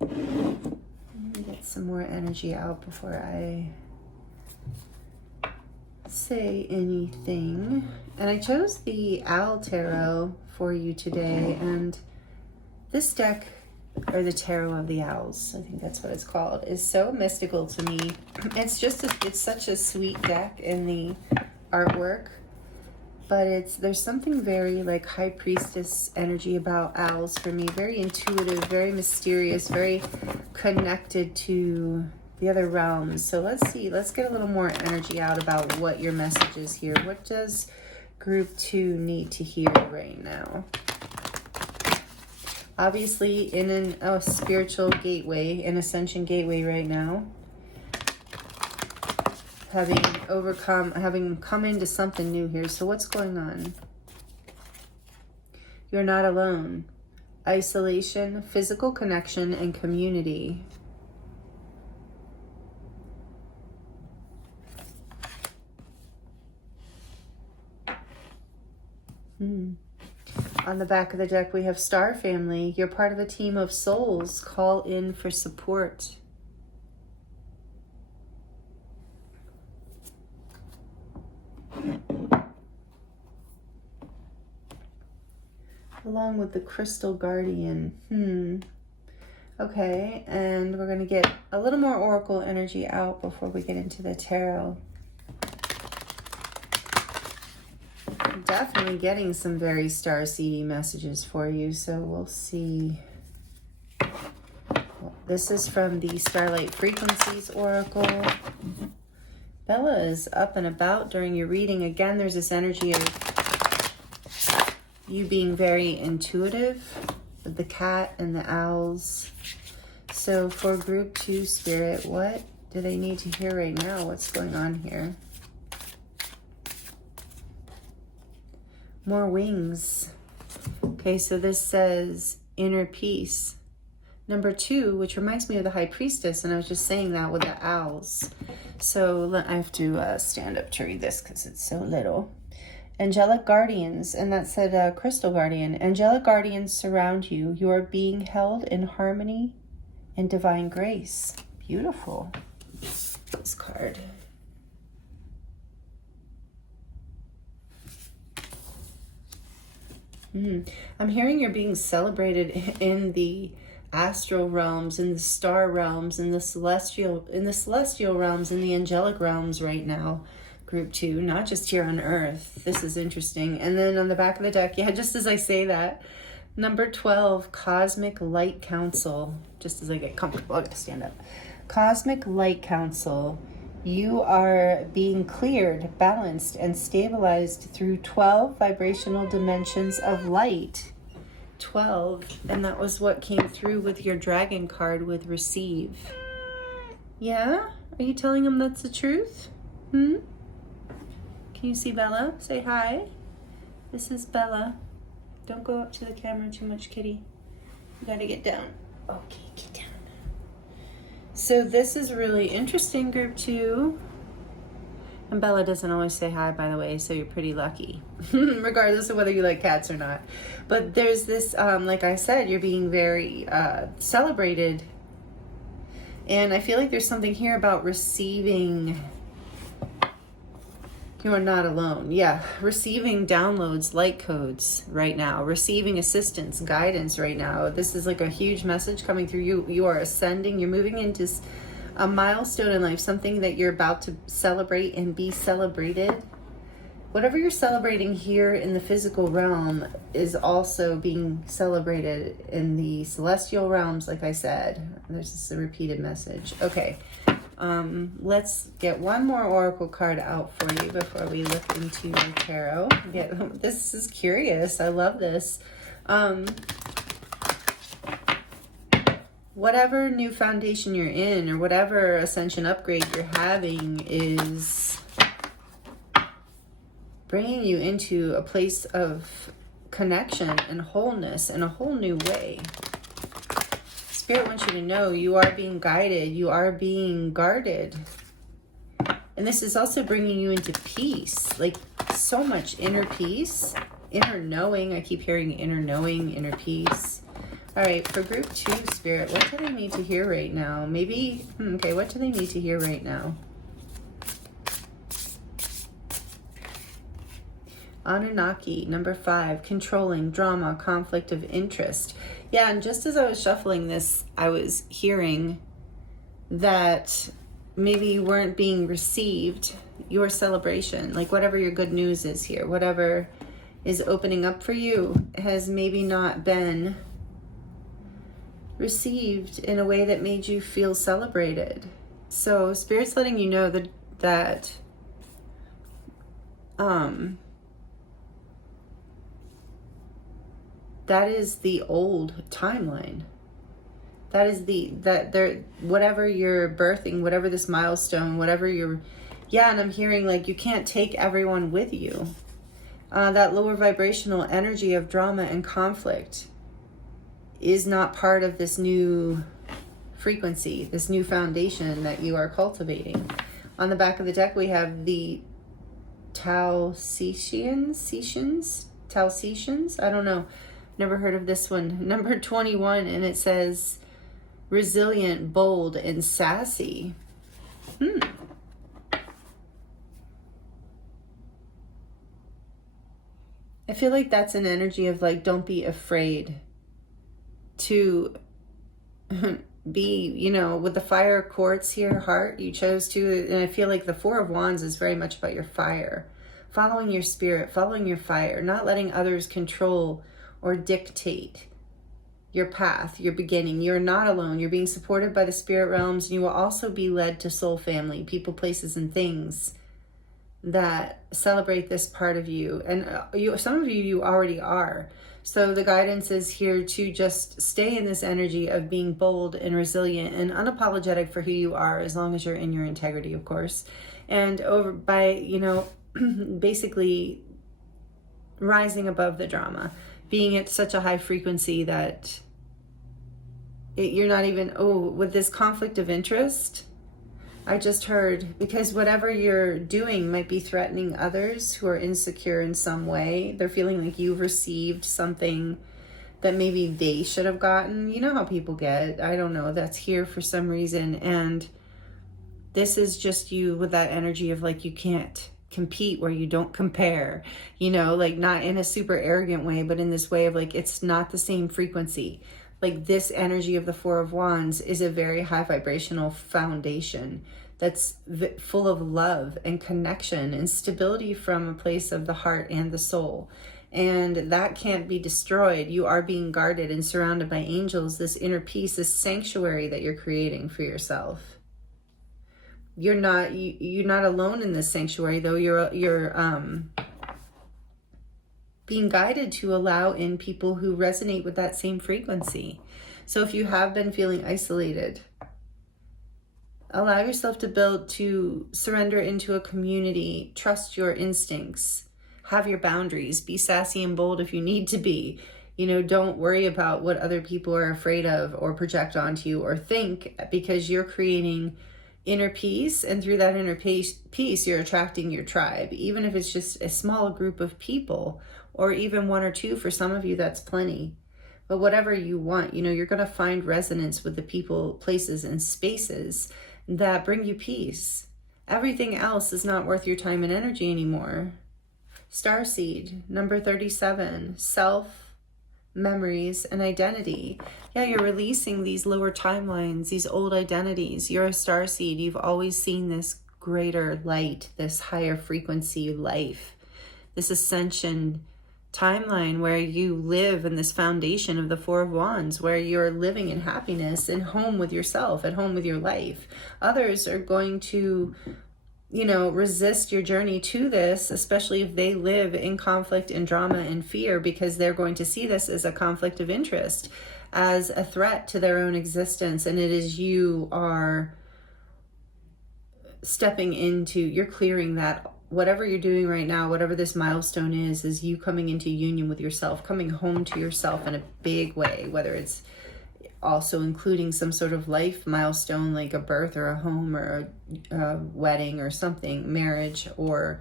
Let me get some more energy out before I say anything. And I chose the Owl Tarot for you today, and this deck, or the Tarot of the Owls, I think that's what it's called, is so mystical to me. It's such a sweet deck in the artwork, but there's something very like High Priestess energy about owls for me. Very intuitive, very mysterious, very connected to the other realms. So let's get a little more energy out about what your message is here. What does Group 2 need to hear right now? Obviously in a spiritual gateway, an ascension gateway right now. Having come into something new here. So what's going on? You're not alone. Isolation, physical connection, and community. On the back of the deck, we have Star Family. You're part of a team of souls. Call in for support. Along with the Crystal Guardian. Okay, and we're going to get a little more Oracle energy out before we get into the Tarot. Definitely getting some very starseedy messages for you, so we'll see. Well, this is from the Starlight Frequencies Oracle. Bella is up and about during your reading. Again, there's this energy of you being very intuitive with the cat and the owls. So for Group 2 Spirit, what do they need to hear right now? What's going on here? More wings. Okay, so this says inner peace. Number 2, which reminds me of the High Priestess, and I was just saying that with the owls. So I have to stand up to read this because it's so little. Angelic guardians, and that said Crystal Guardian. Angelic guardians surround you. You are being held in harmony and divine grace. Beautiful. This card. I'm hearing you're being celebrated in the astral realms, in the star realms, in the celestial realms, in the angelic realms right now, Group 2, not just here on Earth. This is interesting. And then on the back of the deck, yeah, just as I say that, Number 12, Cosmic Light Council. Just as I get comfortable, I gotta stand up. Cosmic Light Council. You are being cleared, balanced, and stabilized through 12 vibrational dimensions of light. 12. And that was what came through with your dragon card with receive. Yeah? Are you telling him that's the truth? Can you see Bella? Say hi. This is Bella. Don't go up to the camera too much, kitty. You gotta get down. Okay, get down. So this is really interesting, group 2. And Bella doesn't always say hi, by the way, so you're pretty lucky, regardless of whether you like cats or not. But there's this, like I said, you're being very celebrated. And I feel like there's something here about receiving. You are not alone. Yeah, receiving downloads, light codes right now, receiving assistance, guidance right now. This is like a huge message coming through you. You are ascending. You're moving into a milestone in life, something that you're about to celebrate and be celebrated. Whatever you're celebrating here in the physical realm is also being celebrated in the celestial realms, like I said. There's just a repeated message. Okay, let's get one more oracle card out for you before we look into your tarot. This is curious. I love this. Whatever new foundation you're in or whatever ascension upgrade you're having is bringing you into a place of connection and wholeness in a whole new way. Spirit wants you to know you are being guided, you are being guarded. And this is also bringing you into peace, like so much inner peace, inner knowing. I keep hearing inner knowing, inner peace. All right, for group 2, Spirit, what do they need to hear right now? Maybe, okay, what do they need to hear right now? Anunnaki, number 5, controlling, drama, conflict of interest. Yeah, and just as I was shuffling this, I was hearing that maybe you weren't being received, your celebration, like whatever your good news is here, whatever is opening up for you has maybe not been received in a way that made you feel celebrated. So Spirit's letting you know that that is the old timeline. That is whatever you're birthing, whatever this milestone, whatever you're, and I'm hearing like you can't take everyone with you. That lower vibrational energy of drama and conflict is not part of this new frequency, this new foundation that you are cultivating. On the back of the deck, we have the Talcetians, I don't know. Never heard of this one. Number 21, and it says resilient, bold, and sassy. I feel like that's an energy of like, don't be afraid to be, with the fire quartz here, heart, you chose to, and I feel like the 4 of Wands is very much about your fire, following your spirit, following your fire, not letting others control or dictate your path, your beginning. You're not alone. You're being supported by the spirit realms, and you will also be led to soul family, people, places, and things that celebrate this part of you. And some of you already are. So the guidance is here to just stay in this energy of being bold and resilient and unapologetic for who you are, as long as you're in your integrity, of course. And over by, basically rising above the drama, being at such a high frequency that you're not even, with this conflict of interest, I just heard, because whatever you're doing might be threatening others who are insecure in some way. They're feeling like you've received something that maybe they should have gotten. You know how people get, I don't know, that's here for some reason. And this is just you with that energy of like, you can't compete where you don't compare, like not in a super arrogant way, but in this way of like, it's not the same frequency. Like this energy of the 4 of Wands is a very high vibrational foundation that's full of love and connection and stability from a place of the heart and the soul. And that can't be destroyed. You are being guarded and surrounded by angels, this inner peace, this sanctuary that you're creating for yourself. You're not alone in this sanctuary, though. You're being guided to allow in people who resonate with that same frequency. So if you have been feeling isolated, allow yourself to surrender into a community, trust your instincts, have your boundaries, be sassy and bold if you need to be. You know, don't worry about what other people are afraid of or project onto you or think, because you're creating inner peace, and through that inner peace, you're attracting your tribe. Even if it's just a small group of people, or even one or two, for some of you, that's plenty. But whatever you want, you know, you're going to find resonance with the people, places, and spaces that bring you peace. Everything else is not worth your time and energy anymore. Starseed, number 37, self, memories, and identity. Yeah, you're releasing these lower timelines, these old identities. You're a starseed. You've always seen this greater light, this higher frequency life, this ascension timeline where you live in this foundation of the Four of Wands, where you're living in happiness and home with yourself, at home with your life. Others are going to, you know, resist your journey to this, especially if they live in conflict and drama and fear, because they're going to see this as a conflict of interest, as a threat to their own existence. And it is you are stepping into, you're clearing that. Whatever you're doing right now, whatever this milestone is you coming into union with yourself, coming home to yourself in a big way, whether it's also including some sort of life milestone like a birth or a home or a wedding or something, marriage, or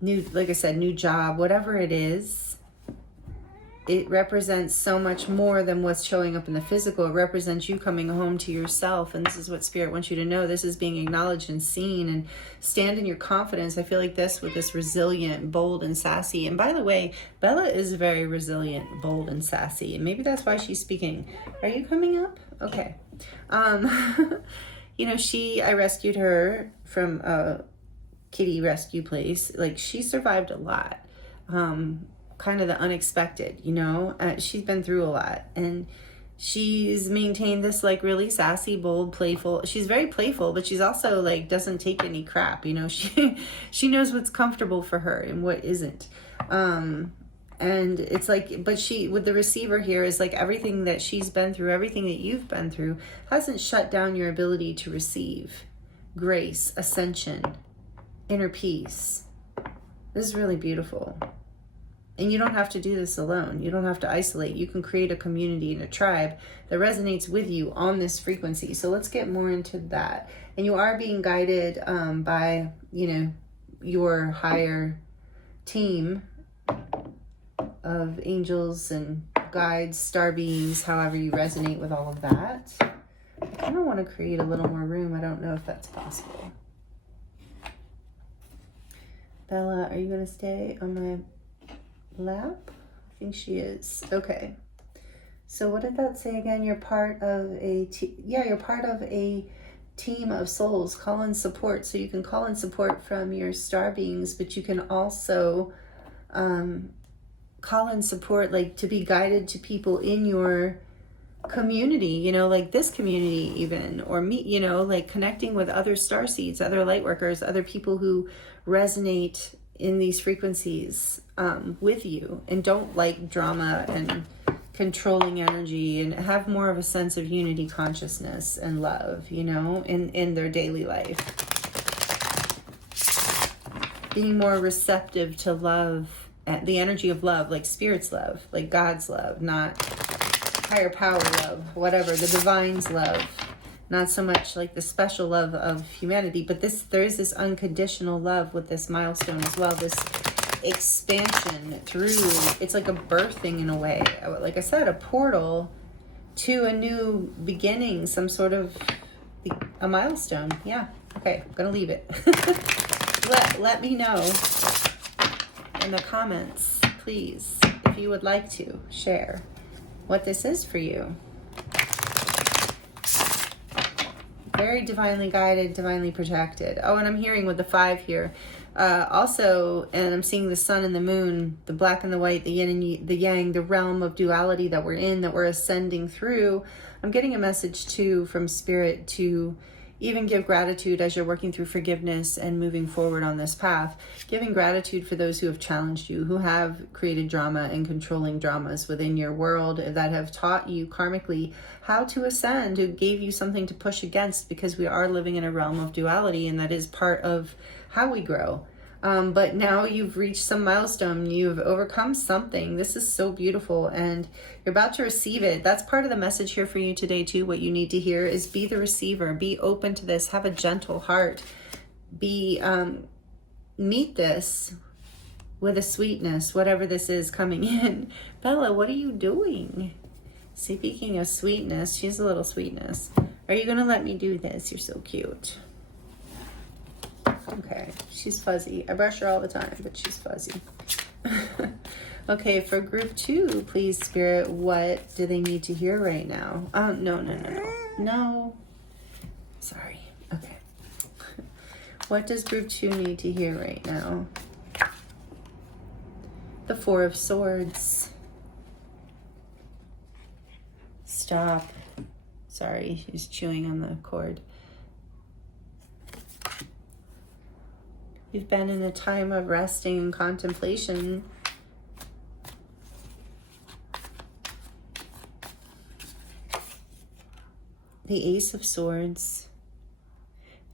new, like I said, new job, whatever it is. It represents so much more than what's showing up in the physical. It represents you coming home to yourself. And this is what Spirit wants you to know. This is being acknowledged and seen, and stand in your confidence. I feel like this, with this resilient, bold, and sassy. And by the way, Bella is very resilient, bold, and sassy. And maybe that's why she's speaking. Are you coming up? Okay. You know, I rescued her from a kitty rescue place. Like, she survived a lot. Kind of the unexpected, you know. She's been through a lot, and she's maintained this like really sassy, bold, playful. She's very playful, but she's also like doesn't take any crap, you know. She knows what's comfortable for her and what isn't. And it's like, but she, with the receiver here, is like everything that she's been through, everything that you've been through, hasn't shut down your ability to receive grace, ascension, inner peace. This is really beautiful. And you don't have to do this alone. You don't have to isolate. You can create a community and a tribe that resonates with you on this frequency. So let's get more into that. And you are being guided by, you know, your higher team of angels and guides, star beings, however you resonate with all of that. I kind of want to create a little more room. I don't know if that's possible. Bella, are you going to stay on my lap? I think she is. Okay. So what did that say again? You're part of a you're part of a team of souls. Call in support. So you can call in support from your star beings, but you can also call in support, like to be guided to people in your community, you know, like this community even, or meet, you know, like connecting with other starseeds, other light workers, other people who resonate in these frequencies with you, and don't like drama and controlling energy, and have more of a sense of unity, consciousness, and love, you know, in their daily life. Being more receptive to love, the energy of love, like Spirit's love, like God's love, not higher power love, whatever, the divine's love. Not so much like the special love of humanity, but there is this unconditional love with this milestone as well, this expansion through, it's like a birthing in a way, like I said, a portal to a new beginning, some sort of a milestone. Yeah, okay, I'm gonna leave it. let me know in the comments, please, if you would like to share what this is for you. very divinely guided, divinely protected. Oh, and I'm hearing with the 5 here. Also, and I'm seeing the sun and the moon, the black and the white, the yin and the yang, the realm of duality that we're in, that we're ascending through. I'm getting a message too from Spirit to even give gratitude as you're working through forgiveness and moving forward on this path. Giving gratitude for those who have challenged you, who have created drama and controlling dramas within your world, that have taught you karmically how to ascend, who gave you something to push against, because we are living in a realm of duality, and that is part of how we grow. But now you've reached some milestone, you've overcome something. This is so beautiful, and you're about to receive it. That's part of the message here for you today too. What you need to hear is be the receiver, be open to this, have a gentle heart, meet this with a sweetness, whatever this is coming in. Bella, what are you doing? Speaking of sweetness, she's a little sweetness. Are you gonna let me do this? You're so cute. Okay, she's fuzzy. I brush her all the time, but she's fuzzy. Okay, for group 2, please, Spirit, what do they need to hear right now? No. Sorry. Okay. What does group 2 need to hear right now? The 4 of Swords. Stop. Sorry, she's chewing on the cord. You've been in a time of resting and contemplation. The Ace of Swords.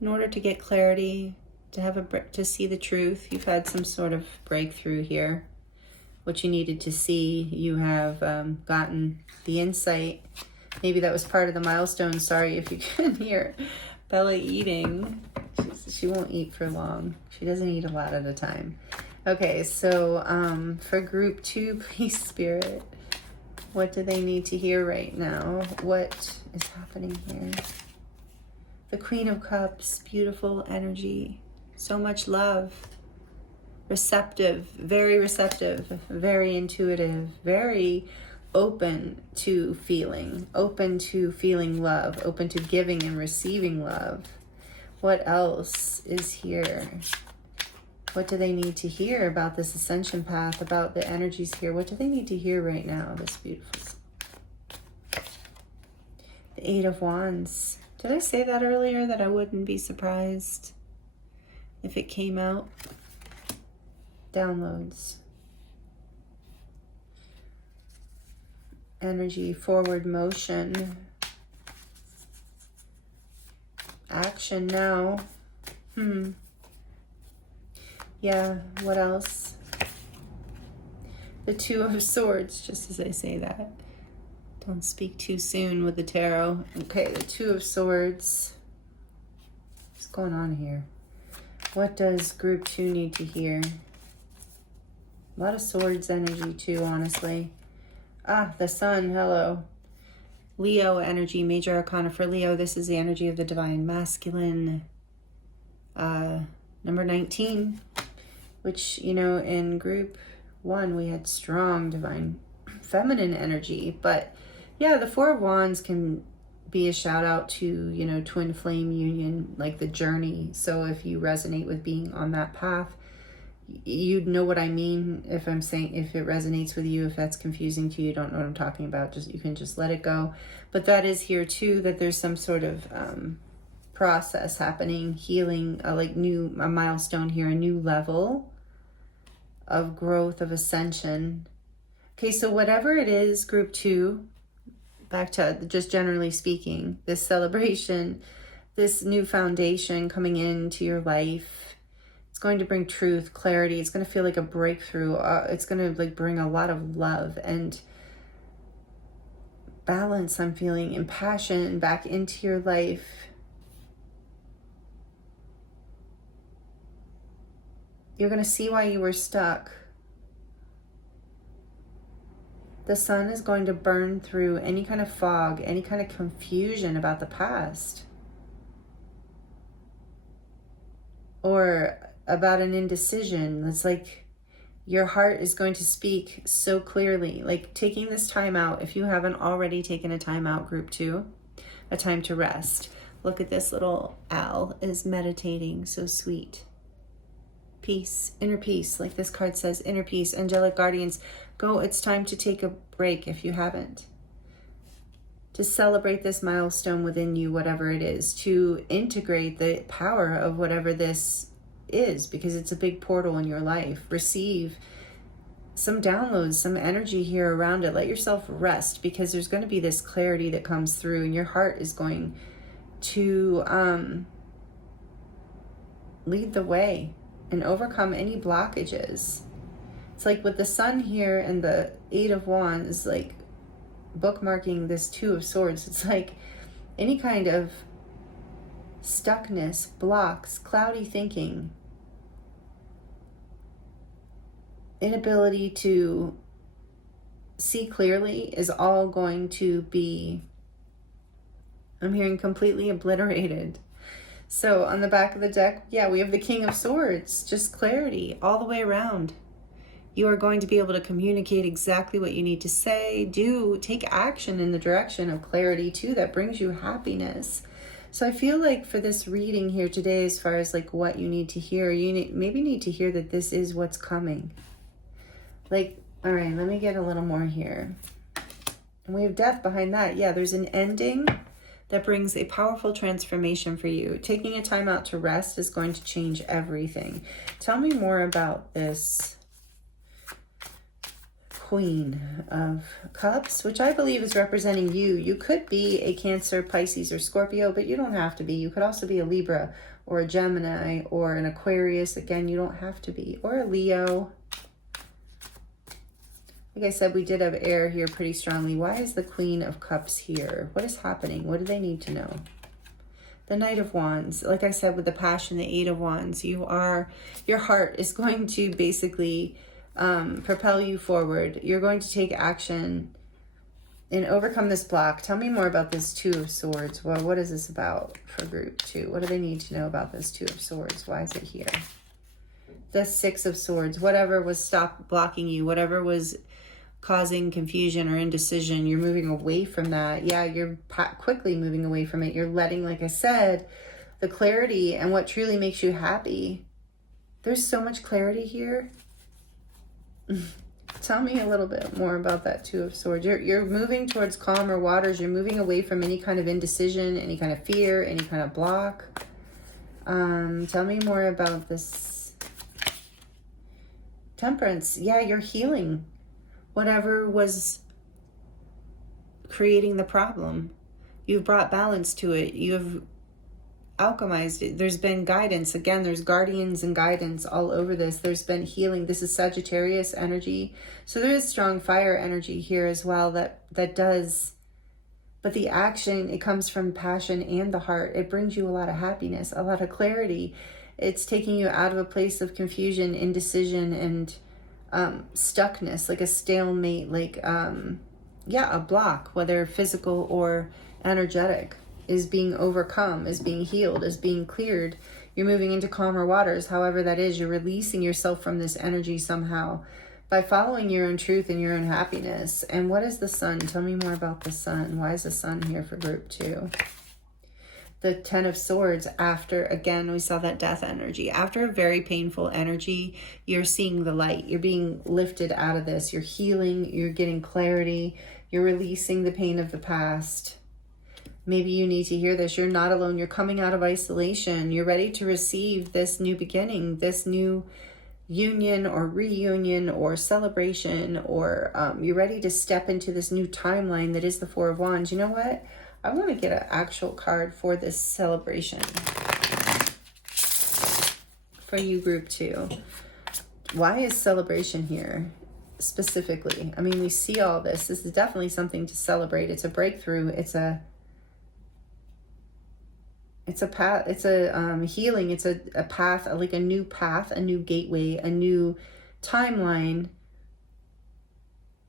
In order to get clarity, to see the truth, you've had some sort of breakthrough here. What you needed to see, you have gotten the insight. Maybe that was part of the milestone. Sorry if you couldn't hear Bella eating. She won't eat for long. She doesn't eat a lot at a time. Okay, so for group 2, please, Spirit, what do they need to hear right now? What is happening here? The Queen of Cups, beautiful energy, so much love, receptive, very intuitive, very open to feeling love, open to giving and receiving love. What else is here? What do they need to hear about this ascension path, about the energies here? What do they need to hear right now? This beautiful. The 8 of Wands. Did I say that earlier, that I wouldn't be surprised if it came out? Downloads. Energy, forward motion. Action now. Yeah, what else? The 2 of Swords, just as I say that. Don't speak too soon with the tarot. Okay, the 2 of Swords. What's going on here? What does group 2 need to hear? A lot of Swords energy too, honestly. Ah, the Sun, hello. Leo energy, major arcana for Leo. This is the energy of the divine masculine. Number 19, which, you know, in group 1, we had strong divine feminine energy. But yeah, the 4 of Wands can be a shout out to, you know, twin flame union, like the journey. So if you resonate with being on that path, you'd know what I mean. If I'm saying, if it resonates with you, if that's confusing to you, don't know what I'm talking about, just, you can just let it go. But that is here too, that there's some sort of process happening, healing, a milestone here, a new level of growth, of ascension. Okay, so whatever it is, group 2, back to just generally speaking, this celebration, this new foundation coming into your life, it's going to bring truth, clarity. It's going to feel like a breakthrough. It's going to bring a lot of love and balance, I'm feeling, and passion back into your life. You're going to see why you were stuck. The sun is going to burn through any kind of fog, any kind of confusion about the past, or about an indecision. It's like your heart is going to speak so clearly. Like taking this time out, if you haven't already taken a time out, group 2, a time to rest. Look at this little owl is meditating, so sweet. Peace, inner peace, like this card says, inner peace. Angelic guardians, go, it's time to take a break if you haven't. To celebrate this milestone within you, whatever it is, to integrate the power of whatever this is, because it's a big portal in your life. Receive some downloads, some energy here around it. Let yourself rest, because there's going to be this clarity that comes through, and your heart is going to lead the way and overcome any blockages. It's like with the Sun here and the Eight of Wands, like bookmarking this Two of Swords. It's like any kind of stuckness, blocks, cloudy thinking, inability to see clearly is all going to be, I'm hearing, completely obliterated. So on the back of the deck, yeah, we have the King of Swords, just clarity all the way around. You are going to be able to communicate exactly what you need to say, take action in the direction of clarity too, that brings you happiness. So I feel like for this reading here today, as far as like what you need to hear, maybe need to hear that this is what's coming. Like, all right, let me get a little more here. And we have death behind that. Yeah, there's an ending that brings a powerful transformation for you. Taking a time out to rest is going to change everything. Tell me more about this Queen of Cups, which I believe is representing you. You could be a Cancer, Pisces, or Scorpio, but you don't have to be. You could also be a Libra or a Gemini or an Aquarius. Again, you don't have to be. Or a Leo. Like I said, we did have air here pretty strongly. Why is the Queen of Cups here? What is happening? What do they need to know? The Knight of Wands. Like I said, with the Passion, the Eight of Wands, your heart is going to basically propel you forward. You're going to take action and overcome this block. Tell me more about this Two of Swords. Well, what is this about for group 2? What do they need to know about this Two of Swords? Why is it here? The Six of Swords. Whatever was blocking you, whatever was causing confusion or indecision, you're moving away from that. Yeah, you're quickly moving away from it. You're letting, like I said, the clarity and what truly makes you happy. There's so much clarity here. Tell me a little bit more about that Two of Swords. You're moving towards calmer waters. You're moving away from any kind of indecision, any kind of fear, any kind of block. Tell me more about this Temperance. Yeah, you're healing whatever was creating the problem. You've brought balance to it. You have alchemized it. There's been guidance. Again, there's guardians and guidance all over this. There's been healing. This is Sagittarius energy. So there is strong fire energy here as well that does, but the action, it comes from passion and the heart. It brings you a lot of happiness, a lot of clarity. It's taking you out of a place of confusion, indecision, and stuckness, like a stalemate, like a block, whether physical or energetic, is being overcome, is being healed, is being cleared. You're moving into calmer waters, however that is. You're releasing yourself from this energy somehow by following your own truth and your own happiness. And what is the Sun? Tell me more about the Sun. Why is the Sun here for group 2? The Ten of Swords. After, again, we saw that death energy. After a very painful energy, you're seeing the light. You're being lifted out of this. You're healing. You're getting clarity. You're releasing the pain of the past. Maybe you need to hear this. You're not alone. You're coming out of isolation. You're ready to receive this new beginning, this new union or reunion or celebration, or you're ready to step into this new timeline that is the Four of Wands. You know what? I want to get an actual card for this celebration for you, group 2. Why is celebration here specifically? I mean, we see all this. This is definitely something to celebrate. It's a breakthrough. It's a path. It's a healing. It's a path, like a new path, a new gateway, a new timeline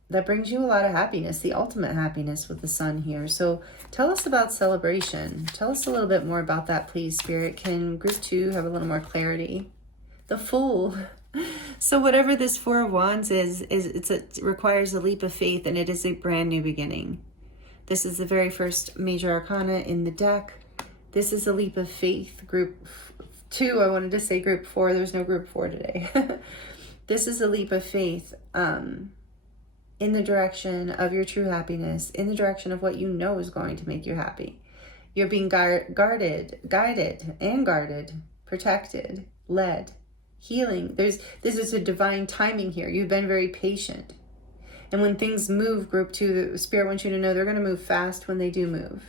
that brings you a lot of happiness, the ultimate happiness with the Sun here. So tell us about celebration. Tell us a little bit more about that, please, Spirit. Can group 2 have a little more clarity? The Fool. So whatever this Four of Wands is it requires a leap of faith, and it is a brand new beginning. This is the very first major arcana in the deck. This is a leap of faith. Group 2, I wanted to say group 4. There's no group 4 today. This is a leap of faith in the direction of your true happiness, in the direction of what you know is going to make you happy. You're being guided, protected, led, healing. This is a divine timing here. You've been very patient. And when things move, group 2, the Spirit wants you to know they're going to move fast when they do move.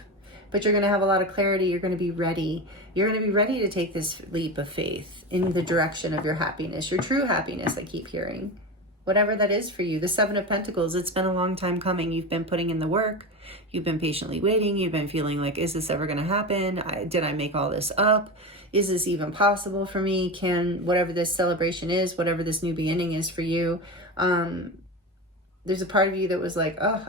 But you're going to have a lot of clarity. You're going to be ready. You're going to be ready to take this leap of faith in the direction of your happiness, your true happiness, I keep hearing. Whatever that is for you. The 7 of Pentacles, it's been a long time coming. You've been putting in the work. You've been patiently waiting. You've been feeling like, is this ever going to happen? Did I make all this up? Is this even possible for me? Can whatever this celebration is, whatever this new beginning is for you, there's a part of you that was like, oh,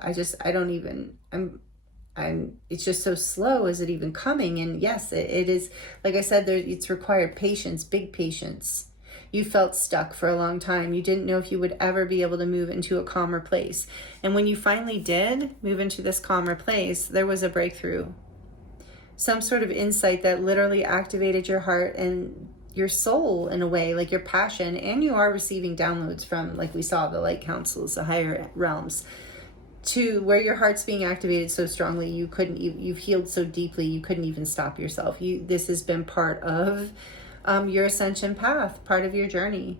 it's just so slow. Is it even coming? And yes, it is. Like I said, it's required patience, big patience. You felt stuck for a long time. You didn't know if you would ever be able to move into a calmer place. And when you finally did move into this calmer place, there was a breakthrough. Some sort of insight that literally activated your heart and your soul in a way, like your passion. And you are receiving downloads from, like we saw, the light councils, the higher realms, to where your heart's being activated so strongly you've healed so deeply you couldn't even stop yourself. This has been part of your ascension path, part of your journey.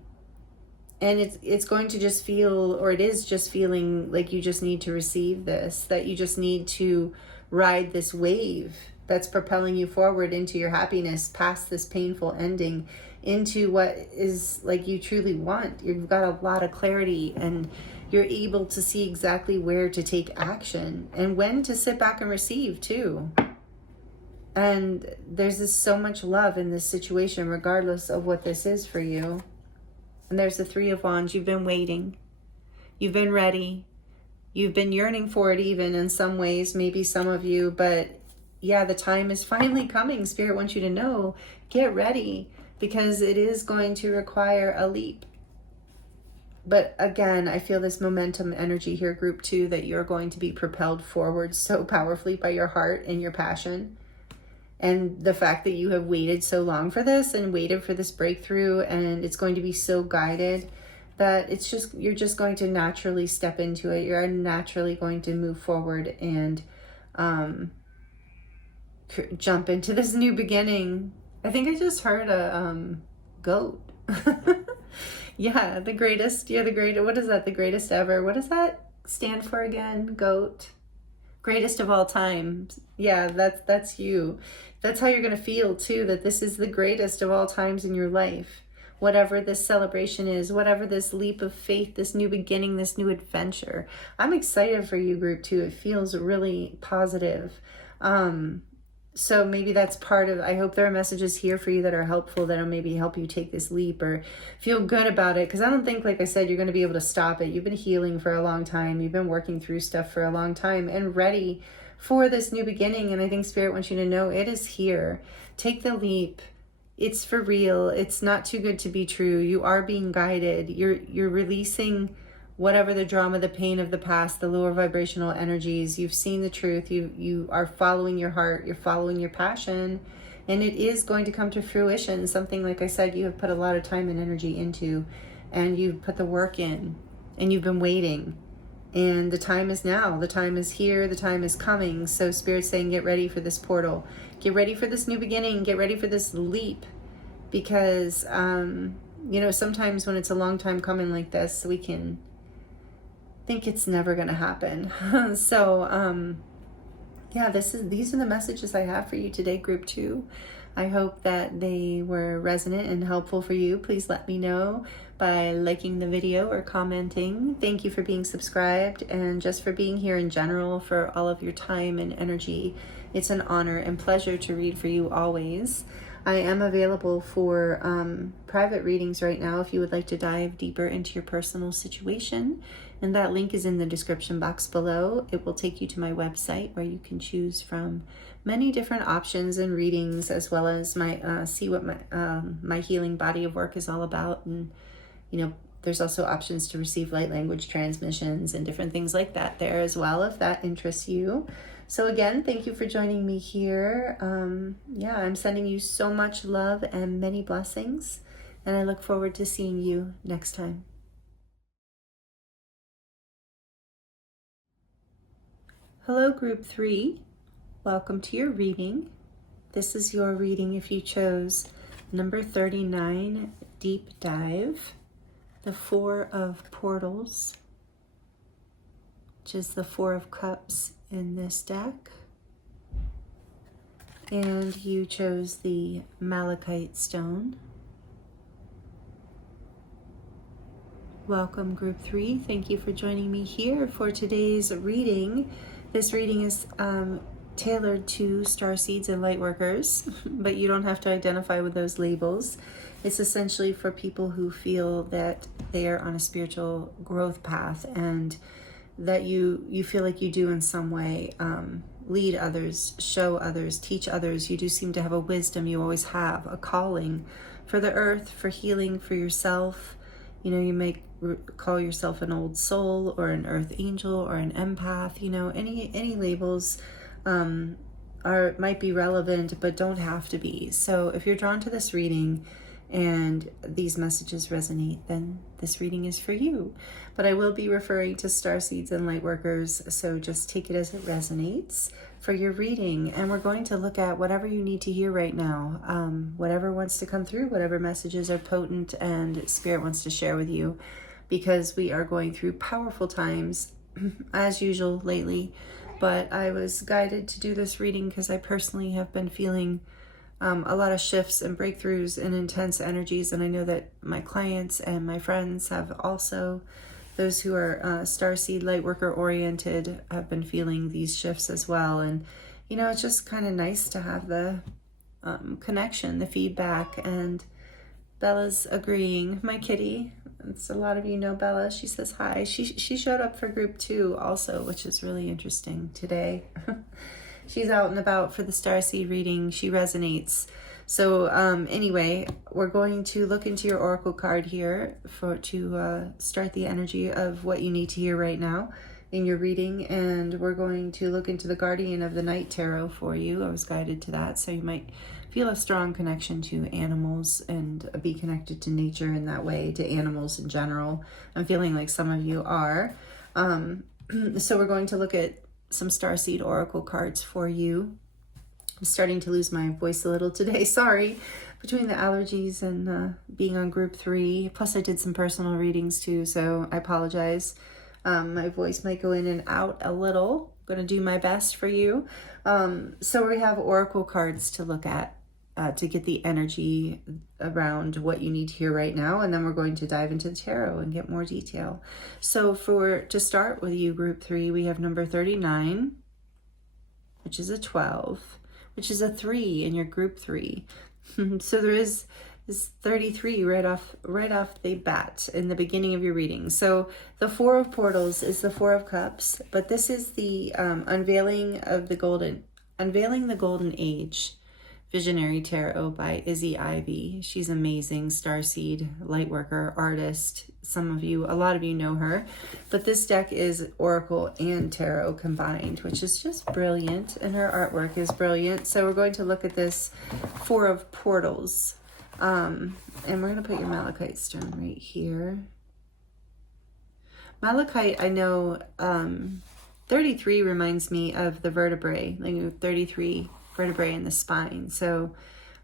And it's going to just feel, or it is just feeling like you just need to receive this, that you just need to ride this wave that's propelling you forward into your happiness, past this painful ending, into what is like you truly want. You've got a lot of clarity and you're able to see exactly where to take action and when to sit back and receive too. And there's so much love in this situation, regardless of what this is for you. And there's the 3 of Wands. You've been waiting. You've been ready. You've been yearning for it even in some ways, maybe some of you. But yeah, the time is finally coming. Spirit wants you to know, get ready, because it is going to require a leap. But again, I feel this momentum energy here, group 2, that you're going to be propelled forward so powerfully by your heart and your passion. And the fact that you have waited so long for this and waited for this breakthrough, and it's going to be so guided that you're just going to naturally step into it. You're naturally going to move forward and jump into this new beginning. I think I just heard a goat. Yeah, the greatest. You're the greatest. What is that? The greatest ever. What does that stand for again? Goat. Greatest of all time. Yeah, that's you. That's how you're going to feel too, that this is the greatest of all times in your life. Whatever this celebration is, whatever this leap of faith, this new beginning, this new adventure. I'm excited for you, group 2. It feels really positive. So maybe that's part of, I hope there are messages here for you that are helpful, that'll maybe help you take this leap or feel good about it. Because I don't think, like I said, you're going to be able to stop it. You've been healing for a long time. You've been working through stuff for a long time and ready for this new beginning. And I think Spirit wants you to know it is here. Take the leap. It's for real. It's not too good to be true. You are being guided. You're releasing whatever the drama, the pain of the past, the lower vibrational energies. You've seen the truth. You are following your heart. You're following your passion. And it is going to come to fruition. Something, like I said, you have put a lot of time and energy into. And you've put the work in. And you've been waiting. And the time is now. The time is here. The time is coming. So Spirit's saying, get ready for this portal. Get ready for this new beginning. Get ready for this leap. Because, sometimes when it's a long time coming like this, we can think it's never going to happen. So, these are the messages I have for you today, group 2. I hope that they were resonant and helpful for you. Please let me know by liking the video or commenting. Thank you for being subscribed and just for being here in general, for all of your time and energy. It's an honor and pleasure to read for you always. I am available for private readings right now if you would like to dive deeper into your personal situation. And that link is in the description box below. It will take you to my website where you can choose from many different options and readings, as well as see what my healing body of work is all about. And, there's also options to receive light language transmissions and different things like that there as well, if that interests you. So again, thank you for joining me here. Yeah, I'm sending you so much love and many blessings, and I look forward to seeing you next time. Hello, Group 3. Welcome to your reading. This is your reading if you chose number 39, Deep Dive, the Four of Portals, which is the Four of Cups in this deck. And you chose the Malachite stone. Welcome, Group 3. Thank you for joining me here for today's reading. This reading is tailored to starseeds and lightworkers, but you don't have to identify with those labels. It's essentially for people who feel that they are on a spiritual growth path and that you feel like you do in some way lead others, show others, teach others. You do seem to have a wisdom, you always have a calling for the earth, for healing, for yourself. You know, you may call yourself an old soul or an earth angel or an empath. You know, any labels might be relevant, but don't have to be. So if you're drawn to this reading and these messages resonate, then this reading is for you. But I will be referring to starseeds and lightworkers, so just take it as it resonates for your reading. And we're going to look at whatever you need to hear right now, whatever wants to come through, whatever messages are potent and Spirit wants to share with you, because we are going through powerful times as usual lately. But I was guided to do this reading because I personally have been feeling a lot of shifts and breakthroughs and intense energies, and I know that my clients and my friends have also. Those who are Starseed Lightworker oriented have been feeling these shifts as well. And, you know, it's just kind of nice to have the connection, the feedback. And Bella's agreeing. My kitty, it's a lot of you know Bella. She says hi. She showed up for Group 2 also, which is really interesting today. She's out and about for the Starseed reading. She resonates. So anyway, we're going to look into your oracle card here to start the energy of what you need to hear right now in your reading. And we're going to look into the Guardian of the Night Tarot for you. I was guided to that. So you might feel a strong connection to animals and be connected to nature in that way, to animals in general. I'm feeling like some of you are. So we're going to look at some Starseed oracle cards for you. I'm starting to lose my voice a little today. Sorry, between the allergies and being on Group 3. Plus I did some personal readings too, so I apologize. My voice might go in and out a little. I'm going to do my best for you. So we have oracle cards to look at to get the energy around what you need to hear right now, and then we're going to dive into the tarot and get more detail. So to start with you, Group 3, we have number 39, which is a 12, which is a 3 in your Group 3. So there is this 33 right off the bat in the beginning of your reading. So the Four of Portals is the Four of Cups, but this is the unveiling the Golden Age Visionary Tarot by Izzy Ivy. She's amazing, Starseed Lightworker, artist. A lot of you know her. But this deck is Oracle and Tarot combined, which is just brilliant, and her artwork is brilliant. So we're going to look at this Four of Portals. And we're going to put your Malachite stone right here. Malachite, I know, 33 reminds me of the vertebrae, like 33 vertebrae in the spine. So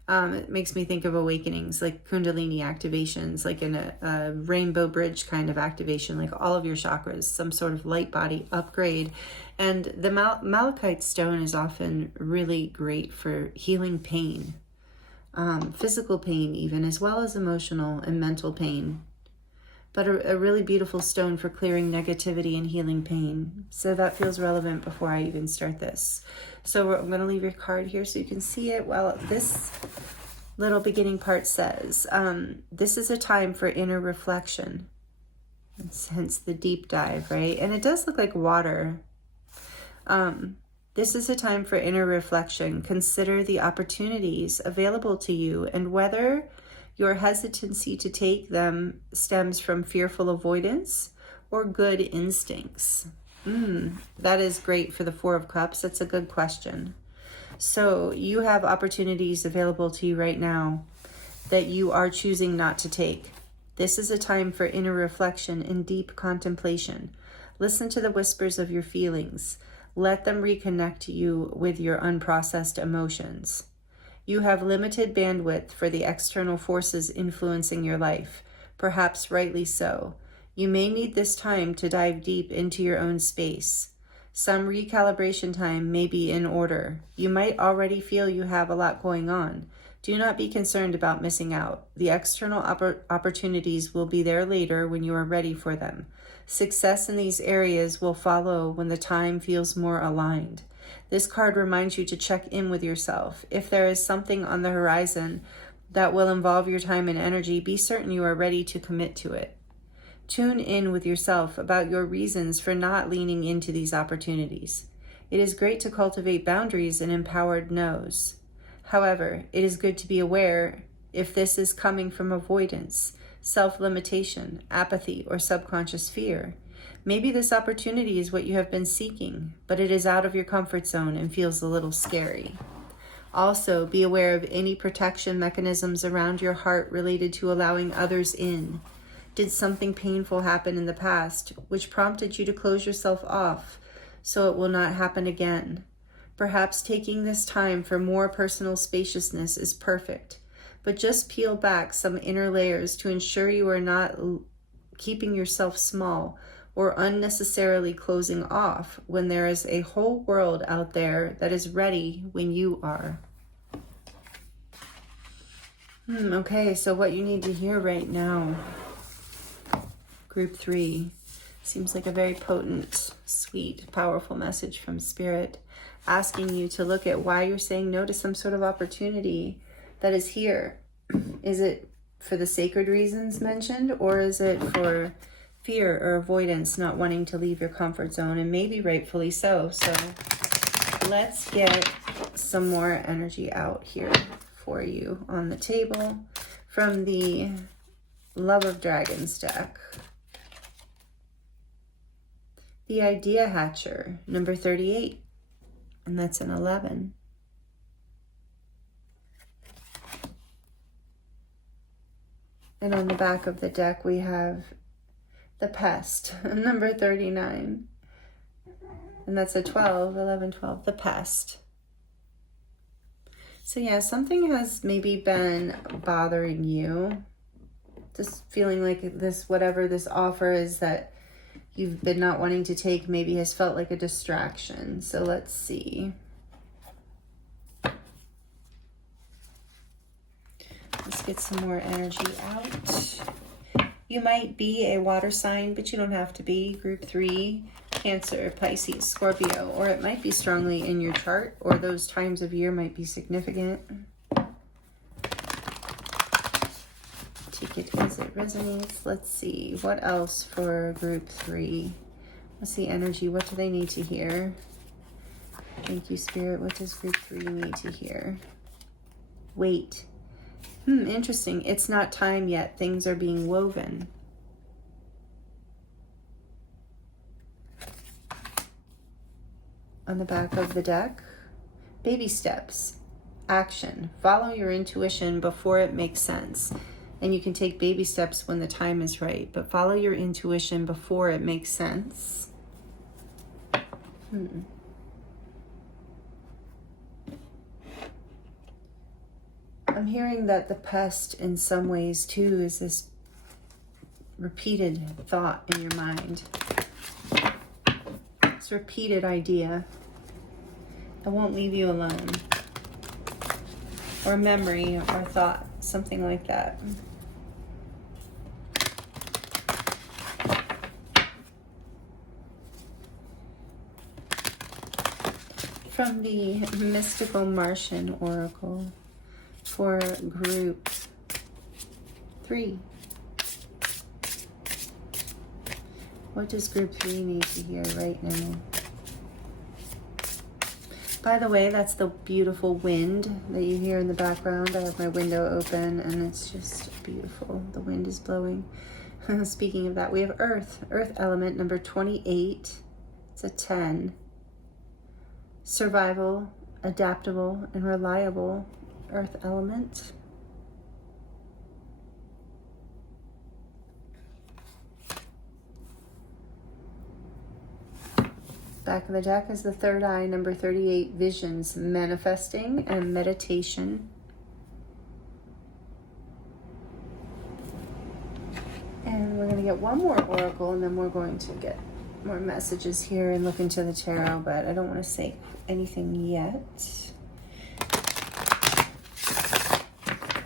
it makes me think of awakenings, like Kundalini activations, like in a rainbow bridge kind of activation, like all of your chakras, some sort of light body upgrade. And the Malachite stone is often really great for healing pain, physical pain even, as well as emotional and mental pain. But a really beautiful stone for clearing negativity and healing pain. So that feels relevant before I even start this. So I'm going to leave your card here so you can see it. Well, this little beginning part says, this is a time for inner reflection. Hence the deep dive, right? And it does look like water. This is a time for inner reflection. Consider the opportunities available to you and whether your hesitancy to take them stems from fearful avoidance or good instincts. That is great for the Four of Cups. That's a good question. So you have opportunities available to you right now that you are choosing not to take. This is a time for inner reflection and deep contemplation. Listen to the whispers of your feelings. Let them reconnect you with your unprocessed emotions. You have limited bandwidth for the external forces influencing your life, perhaps rightly so. You may need this time to dive deep into your own space. Some recalibration time may be in order. You might already feel you have a lot going on. Do not be concerned about missing out. The external opportunities will be there later when you are ready for them. Success in these areas will follow when the time feels more aligned. This card reminds you to check in with yourself. If there is something on the horizon that will involve your time and energy, be certain you are ready to commit to it. Tune in with yourself about your reasons for not leaning into these opportunities. It is great to cultivate boundaries and empowered no's. However, it is good to be aware if this is coming from avoidance, self-limitation, apathy, or subconscious fear. Maybe this opportunity is what you have been seeking, but it is out of your comfort zone and feels a little scary. Also, be aware of any protection mechanisms around your heart related to allowing others in. Did something painful happen in the past, which prompted you to close yourself off so it will not happen again? Perhaps taking this time for more personal spaciousness is perfect, but just peel back some inner layers to ensure you are not keeping yourself small or unnecessarily closing off when there is a whole world out there that is ready when you are. Okay, so what you need to hear right now. Group 3. Seems like a very potent, sweet, powerful message from Spirit, asking you to look at why you're saying no to some sort of opportunity that is here. Is it for the sacred reasons mentioned, or is it for fear or avoidance, not wanting to leave your comfort zone? And maybe rightfully so. So let's get some more energy out here for you on the table from the Love of Dragons deck. The Idea Hatcher, number 38, and that's an 11. And on the back of the deck, we have the Pest, number 39. And that's a 12, 11, 12, the Pest. So yeah, something has maybe been bothering you. Just feeling like this, whatever this offer is that you've been not wanting to take, maybe has felt like a distraction. So let's see. Let's get some more energy out. You might be a water sign, but you don't have to be. Group 3, Cancer, Pisces, Scorpio, or it might be strongly in your chart, or those times of year might be significant. Take it as it resonates. Let's see. What else for group 3? What's the energy? What do they need to hear? Thank you, Spirit. What does group 3 need to hear? Wait. Interesting. It's not time yet. Things are being woven. On the back of the deck, baby steps, action. Follow your intuition before it makes sense. And you can take baby steps when the time is right, but follow your intuition before it makes sense. I'm hearing that the pest in some ways too is this repeated thought in your mind. This repeated idea that won't leave you alone. Or memory or thought, something like that. From the Mystical Martian Oracle for group 3. What does group 3 need to hear right now? By the way, that's the beautiful wind that you hear in the background. I have my window open and it's just beautiful. The wind is blowing. Speaking of that, we have Earth element number 28. It's a 10. Survival, adaptable, and reliable earth element. Back of the deck is the third eye, number 38, visions, manifesting, and meditation. And we're going to get one more oracle, and then we're going to get more messages here and look into the tarot, but I don't want to say anything yet.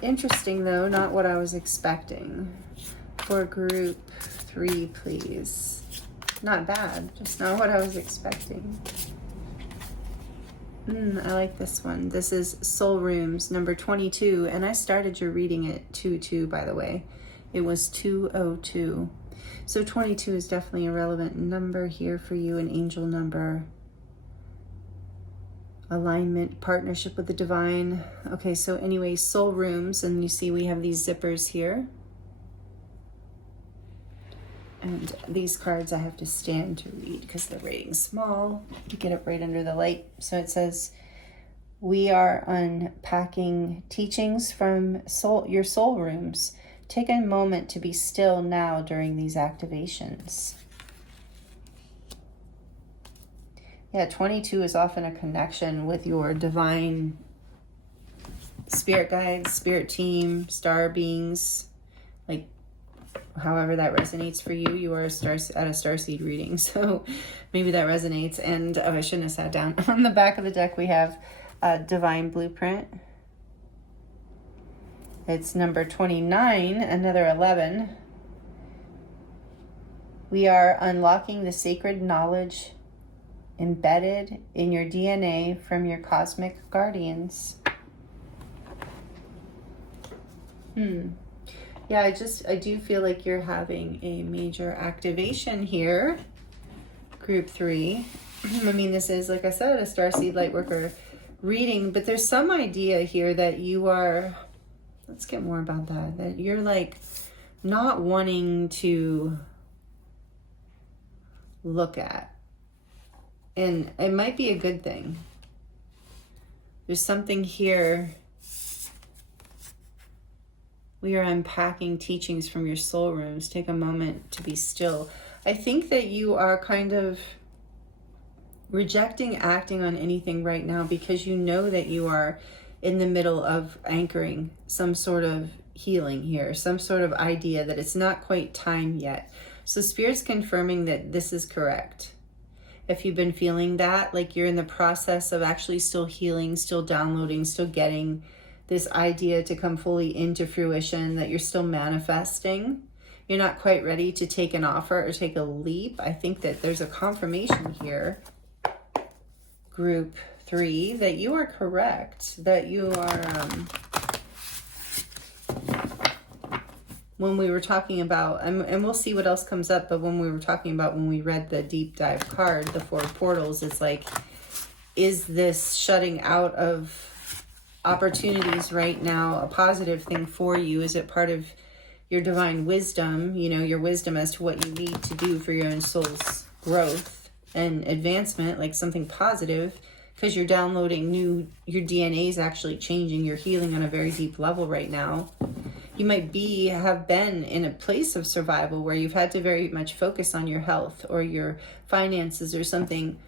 Interesting, though, not what I was expecting. For group 3, please. Not bad, just not what I was expecting. I like this one. This is Soul Rooms, number 22, and I started your reading at 2-2, by the way. It was 202. So 22 is definitely a relevant number here for you, an angel number. Alignment, partnership with the divine. Okay, so anyway, Soul Rooms, and you see we have these zippers here. And these cards I have to stand to read because they're rating small to get it right under the light. So it says, we are unpacking teachings from your soul rooms. Take a moment to be still now during these activations. Yeah, 22 is often a connection with your divine spirit guides, spirit team, star beings, like however that resonates for you. You are at a Starseed reading, so maybe that resonates. And I shouldn't have sat down. On the back of the deck, we have a divine blueprint. It's number 29, another 11. We are unlocking the sacred knowledge embedded in your DNA from your cosmic guardians. Yeah, I do feel like you're having a major activation here, group 3. I mean, this is, like I said, a Starseed Lightworker reading, but there's some idea here that you are, let's get more about that you're like not wanting to look at. And it might be a good thing. There's something here. We are unpacking teachings from your soul rooms. Take a moment to be still. I think that you are kind of rejecting acting on anything right now because you know that you are in the middle of anchoring some sort of healing here, some sort of idea that it's not quite time yet. So Spirit's confirming that this is correct. If you've been feeling that, like you're in the process of actually still healing, still downloading, still getting this idea to come fully into fruition, that you're still manifesting, you're not quite ready to take an offer or take a leap. I think that there's a confirmation here, group 3, that you are correct, that you are, when we were talking about, and we'll see what else comes up, but when we were talking about, when we read the deep dive card, the 4 portals, it's like, is this shutting out of opportunities right now a positive thing for you? Is it part of your divine wisdom, you know, your wisdom as to what you need to do for your own soul's growth and advancement, like something positive, because you're downloading your DNA is actually changing, you're healing on a very deep level right now. You might have been in a place of survival where you've had to very much focus on your health or your finances or something,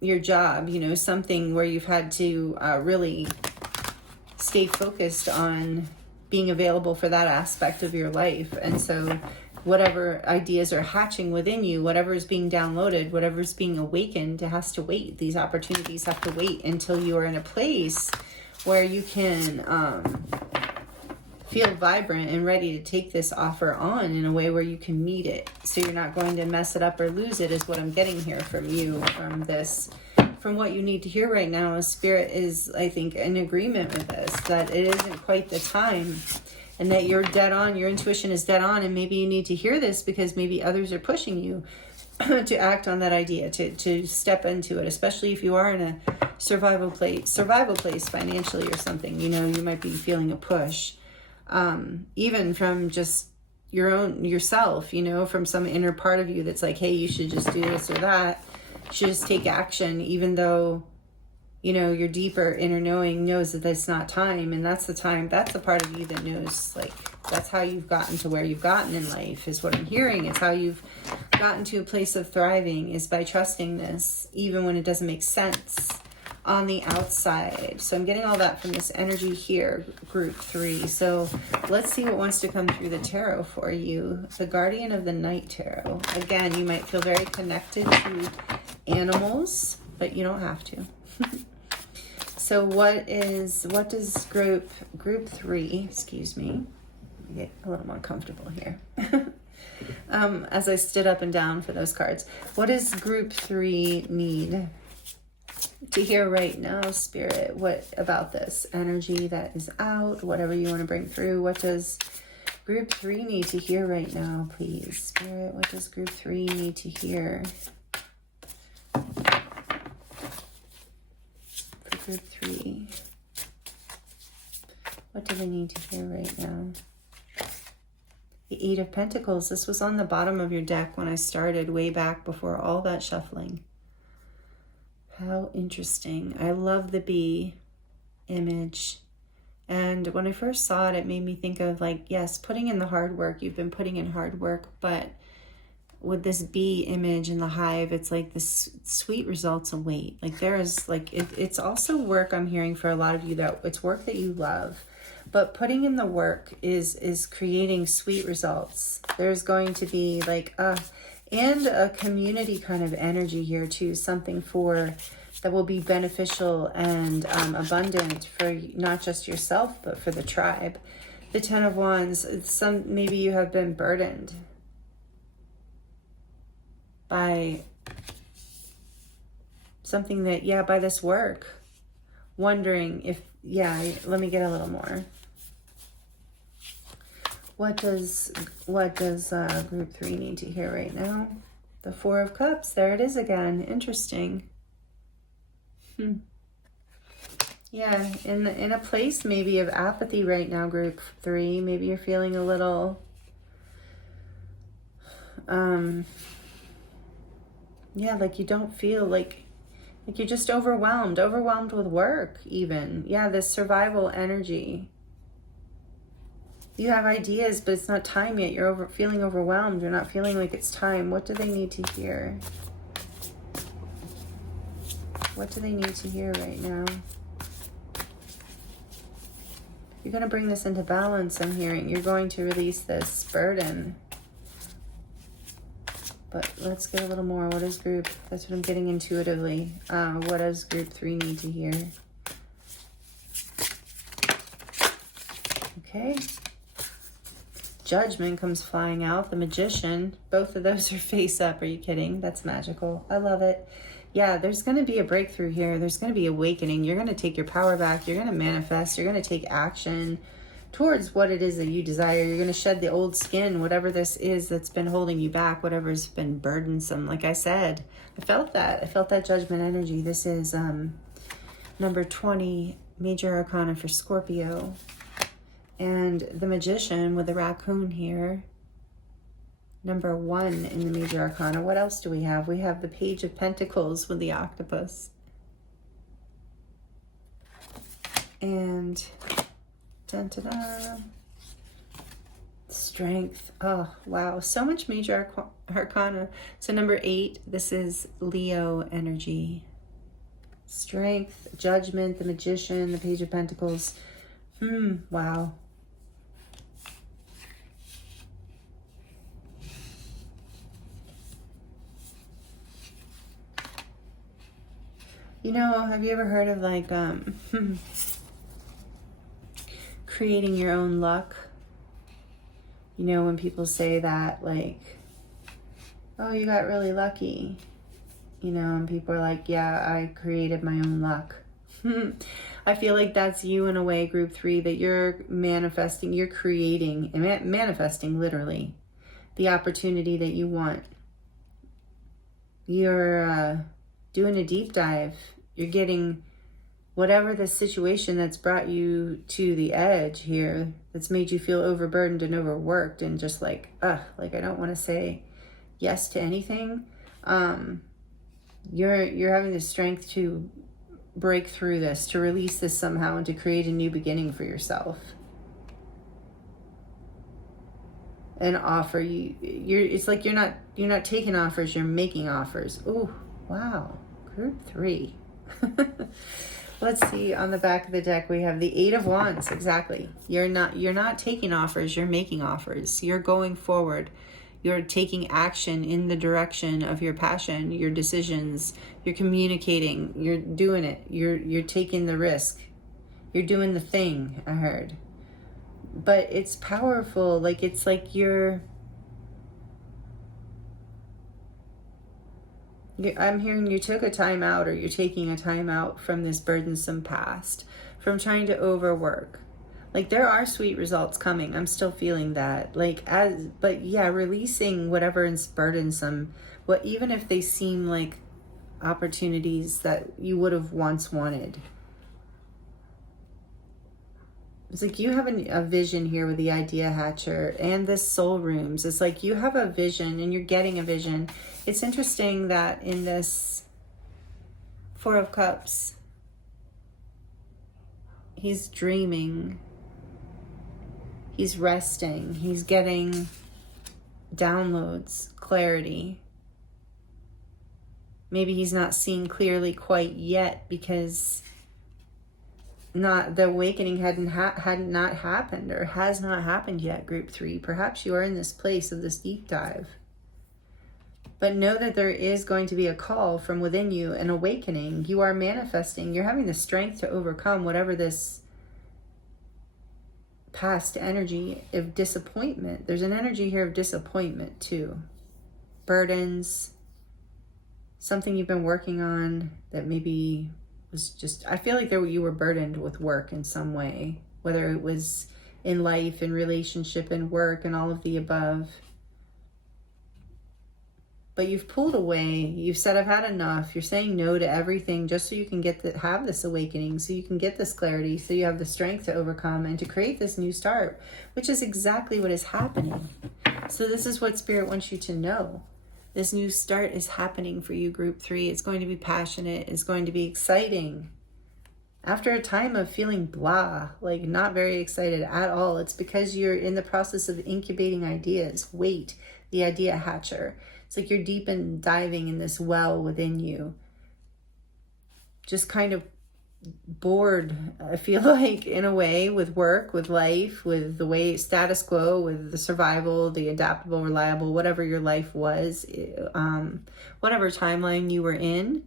your job, you know, something where you've had to really stay focused on being available for that aspect of your life. And so whatever ideas are hatching within you, whatever is being downloaded, whatever is being awakened, it has to wait. These opportunities have to wait until you are in a place where you can feel vibrant and ready to take this offer on in a way where you can meet it. So you're not going to mess it up or lose it, is what I'm getting here from you, from this. From what you need to hear right now is Spirit is, I think, in agreement with this, that it isn't quite the time and that you're dead on, your intuition is dead on, and maybe you need to hear this because maybe others are pushing you to act on that idea, to step into it, especially if you are in a survival place financially or something. You know, you might be feeling a push, even from just yourself, you know, from some inner part of you that's like, hey, you should just do this or that. should just take action, even though, you know, your deeper inner knowing knows that it's not time. And that's the time, that's the part of you that knows, like, that's how you've gotten to where you've gotten in life, is what I'm hearing. It's how you've gotten to a place of thriving, is by trusting this, even when it doesn't make sense on the outside. So I'm getting all that from this energy here, group 3. So let's see what wants to come through the tarot for you. The Guardian of the Night Tarot. Again, you might feel very connected to animals, but you don't have to. So what does group 3, excuse me, let me get a little more comfortable here. As I stood up and down for those cards. What does group 3 need to hear right now, Spirit? What about this energy that is out, whatever you want to bring through? What does group 3 need to hear right now, please? Spirit, what does group 3 need to hear? For group 3, what do they need to hear right now? The 8 of Pentacles. This was on the bottom of your deck when I started, way back before all that shuffling. How interesting. I love the bee image. And when I first saw it, it made me think of, like, yes, putting in the hard work. You've been putting in hard work, but with this bee image in the hive, it's like this sweet results await. Like, there is, like, it's also work I'm hearing for a lot of you, that it's work that you love. But putting in the work is creating sweet results. There's going to be like and a community kind of energy here too, something that will be beneficial and abundant for not just yourself, but for the tribe. The 10 of Wands, maybe you have been burdened by something that, by this work, wondering if, let me get a little more. What does group 3 need to hear right now? The 4 of Cups. There it is again. Interesting. Yeah, in a place maybe of apathy right now, group 3. Maybe you're feeling a little like you don't feel like you're just overwhelmed with work even. Yeah, this survival energy. You have ideas, but it's not time yet. You're feeling overwhelmed. You're not feeling like it's time. What do they need to hear? What do they need to hear right now? You're going to bring this into balance, I'm hearing. You're going to release this burden. But let's get a little more. What is group? That's what I'm getting intuitively. What does group 3 need to hear? Okay. Judgment comes flying out. The Magician. Both of those are face up. Are you kidding? That's magical. I love it. Yeah, there's going to be a breakthrough here. There's going to be awakening. You're going to take your power back. You're going to manifest. You're going to take action towards what it is that you desire. You're going to shed the old skin, whatever this is that's been holding you back, whatever's been burdensome. Like I said, I felt that. I felt that Judgment energy. This is number 20, Major Arcana for Scorpio. And the Magician with the raccoon here. Number 1 in the Major Arcana. What else do we have? We have the Page of Pentacles with the octopus. And dun-da-da. Strength. Oh, wow. So much Major Arcana. So number 8, this is Leo energy. Strength, Judgment, the Magician, the Page of Pentacles. Wow. You know, have you ever heard of like creating your own luck? You know, when people say that, like, oh, you got really lucky, you know, and people are like, yeah, I created my own luck. I feel like that's you in a way, group 3, that you're manifesting, you're creating, and manifesting literally the opportunity that you want. You're doing a deep dive. You're getting whatever the situation that's brought you to the edge here, that's made you feel overburdened and overworked and just like I don't want to say yes to anything. You're having the strength to break through this, to release this somehow, and to create a new beginning for yourself. An offer, it's like you're not taking offers, you're making offers. Oh, wow. Group 3. Let's see, on the back of the deck we have the 8 of Wands. Exactly. You're not taking offers, you're making offers. You're going forward. You're taking action in the direction of your passion, your decisions. You're communicating. You're doing it. You're taking the risk. You're doing the thing, I heard. But it's powerful. Like, it's like I'm hearing you took a time out, or you're taking a time out from this burdensome past, from trying to overwork. Like, there are sweet results coming. I'm still feeling that. But yeah, releasing whatever is burdensome, even if they seem like opportunities that you would have once wanted. It's like you have a vision here with the idea hatcher and this soul rooms. It's like you have a vision and you're getting a vision. It's interesting that in this 4 of Cups, he's dreaming. He's resting. He's getting downloads, clarity. Maybe he's not seeing clearly quite yet because the awakening had not happened, or has not happened yet, group 3. Perhaps you are in this place of this deep dive. But know that there is going to be a call from within you, an awakening. You are manifesting. You're having the strength to overcome whatever this past energy of disappointment. There's an energy here of disappointment too. Burdens. Something you've been working on that maybe was just, I feel like you were burdened with work in some way, whether it was in life, in relationship, in work, and all of the above. But you've pulled away. You've said, I've had enough. You're saying no to everything just so you can have this awakening, so you can get this clarity, so you have the strength to overcome and to create this new start, which is exactly what is happening. So this is what Spirit wants you to know. This new start is happening for you, group 3. It's going to be passionate. It's going to be exciting. After a time of feeling blah, like not very excited at all, it's because you're in the process of incubating ideas. Wait, the idea hatcher. It's like you're deep and diving in this well within you. Just kind of bored, I feel like, in a way, with work, with life, with the way status quo, with the survival, the adaptable, reliable, whatever your life was, whatever timeline you were in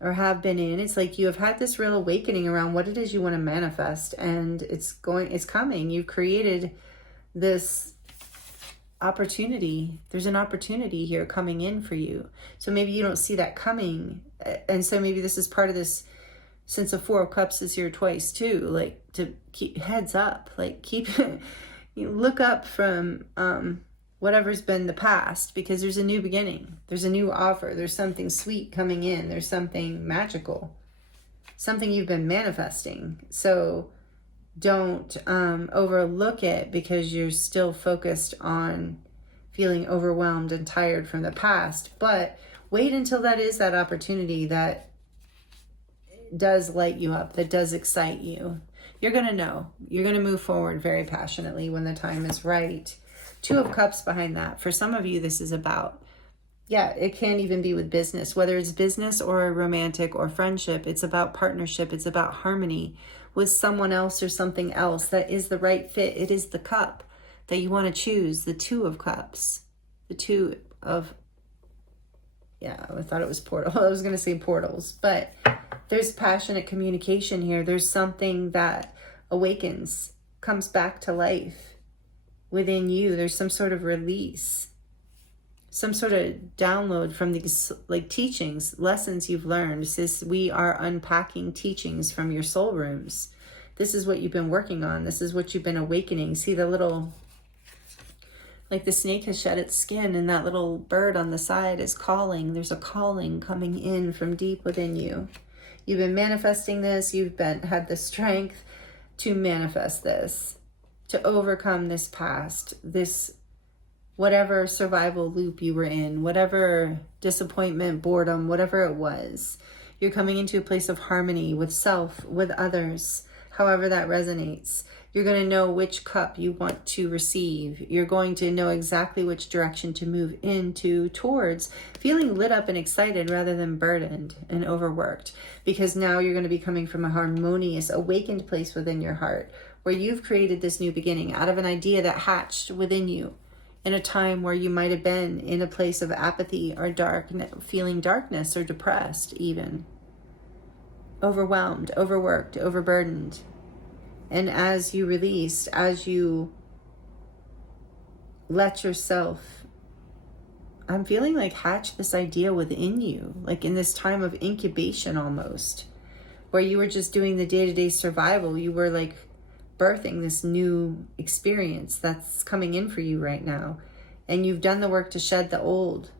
or have been in. It's like you have had this real awakening around what it is you want to manifest, and it's coming. You've created this opportunity. There's an opportunity here coming in for you. So maybe you don't see that coming, and so maybe this is part of this. Since the 4 of Cups is here twice too, like to keep heads up, like you look up from whatever's been the past, because there's a new beginning. There's a new offer. There's something sweet coming in. There's something magical, something you've been manifesting. So don't overlook it because you're still focused on feeling overwhelmed and tired from the past. But wait until that opportunity that does light you up, that does excite you. You're going to know. You're going to move forward very passionately when the time is right. 2 of Cups behind that. For some of you, this is about, it can even be with business, whether it's business or romantic or friendship. It's about partnership. It's about harmony with someone else or something else that is the right fit. It is the cup that you want to choose. The 2 of Cups. The 2 of, I thought it was portal. I was going to say portals, but there's passionate communication here. There's something that awakens, comes back to life within you. There's some sort of release, some sort of download from these like teachings, lessons you've learned. We are unpacking teachings from your soul rooms. This is what you've been working on. This is what you've been awakening. See the little, like the snake has shed its skin and that little bird on the side is calling. There's a calling coming in from deep within you. You've been manifesting this. You've had the strength to manifest this, to overcome this past, this whatever survival loop you were in, whatever disappointment, boredom, whatever it was. You're coming into a place of harmony with self, with others, however that resonates. You're going to know which cup you want to receive. You're going to know exactly which direction to move into, towards, feeling lit up and excited rather than burdened and overworked. Because now you're going to be coming from a harmonious, awakened place within your heart, where you've created this new beginning out of an idea that hatched within you in a time where you might have been in a place of apathy or feeling darkness or depressed even. Overwhelmed, overworked, overburdened. And as you released, as you let yourself, I'm feeling like hatch this idea within you, like in this time of incubation almost, where you were just doing the day-to-day survival. You were like birthing this new experience that's coming in for you right now. And you've done the work to shed the old,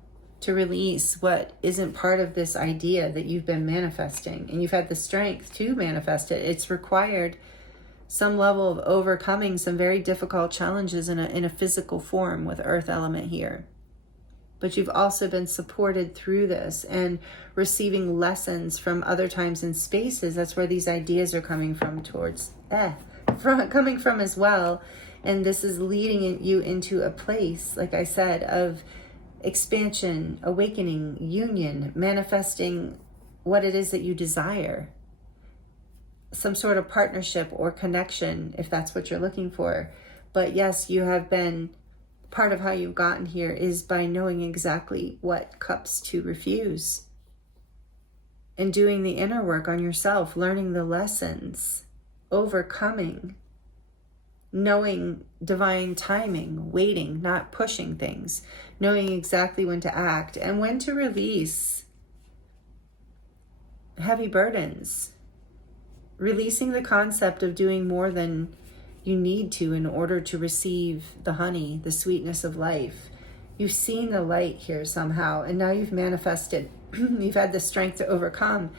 to release what isn't part of this idea that you've been manifesting. And you've had the strength to manifest it. It's required some level of overcoming some very difficult challenges in a physical form with earth element here. But you've also been supported through this and receiving lessons from other times and spaces. That's where these ideas are coming from coming from as well. And this is leading you into a place, like I said, of expansion, awakening, union, manifesting what it is that you desire. Some sort of partnership or connection, if that's what you're looking for. But yes, you have been, part of how you've gotten here is by knowing exactly what cups to refuse and doing the inner work on yourself, learning the lessons, overcoming, knowing divine timing, waiting, not pushing things, knowing exactly when to act and when to release heavy burdens. Releasing the concept of doing more than you need to in order to receive the honey, the sweetness of life. You've seen the light here somehow, and now you've manifested. You've had the strength to overcome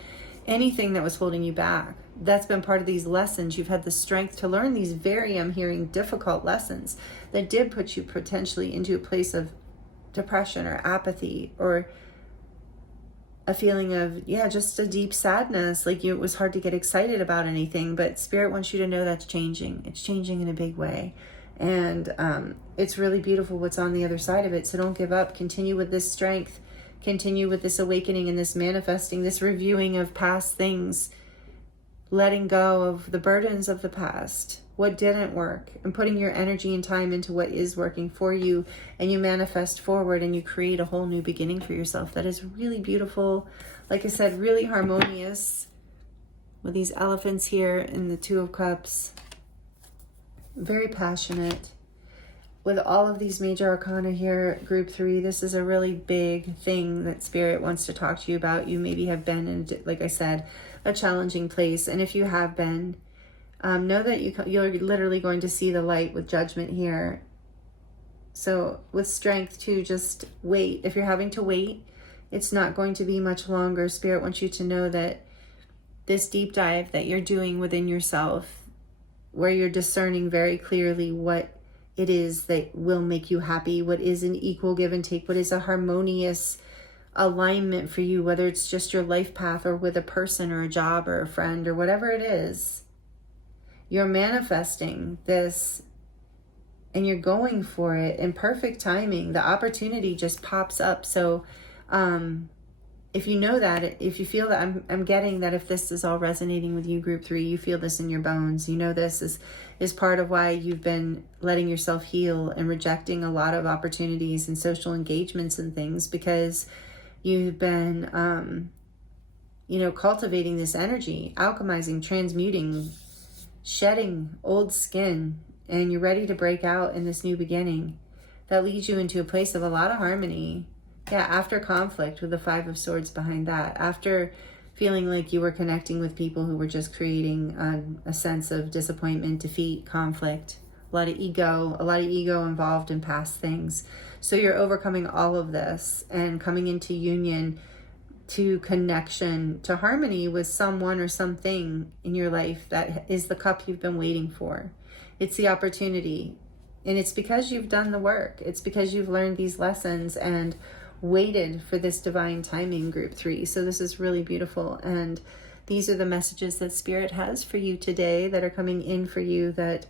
anything that was holding you back. That's been part of these lessons. You've had the strength to learn these very, I'm hearing, difficult lessons that did put you potentially into a place of depression or apathy or a feeling of, just a deep sadness, like it was hard to get excited about anything. But Spirit wants you to know that's changing. It's changing in a big way. And it's really beautiful what's on the other side of it. So don't give up. Continue with this strength. Continue with this awakening and this manifesting, this reviewing of past things, letting go of the burdens of the past, what didn't work, and putting your energy and time into what is working for you, and you manifest forward and you create a whole new beginning for yourself that is really beautiful. Like I said, really harmonious with these elephants here in the Two of Cups. Very passionate. With all of these major arcana here, group 3, this is a really big thing that Spirit wants to talk to you about. You maybe have been in, like I said, a challenging place. And if you have been, know that you're literally going to see the light with judgment here. So with strength too, just wait. If you're having to wait, it's not going to be much longer. Spirit wants you to know that this deep dive that you're doing within yourself, where you're discerning very clearly what it is that will make you happy, what is an equal give and take, what is a harmonious alignment for you, whether it's just your life path or with a person or a job or a friend or whatever it is. You're manifesting this and you're going for it in perfect timing. The opportunity just pops up. So if you know that, if you feel that, I'm getting that if this is all resonating with you, group 3, you feel this in your bones. You know this is part of why you've been letting yourself heal and rejecting a lot of opportunities and social engagements and things, because you've been, cultivating this energy, alchemizing, transmuting, shedding old skin, and you're ready to break out in this new beginning that leads you into a place of a lot of harmony. After conflict with the 5 of Swords behind that, after feeling like you were connecting with people who were just creating a sense of disappointment, defeat, conflict, a lot of ego involved in past things. So you're overcoming all of this and coming into union, to connection, to harmony with someone or something in your life that is the cup you've been waiting for. It's the opportunity. And it's because you've done the work. It's because you've learned these lessons and waited for this divine timing, group 3. So this is really beautiful. And these are the messages that Spirit has for you today that are coming in for you that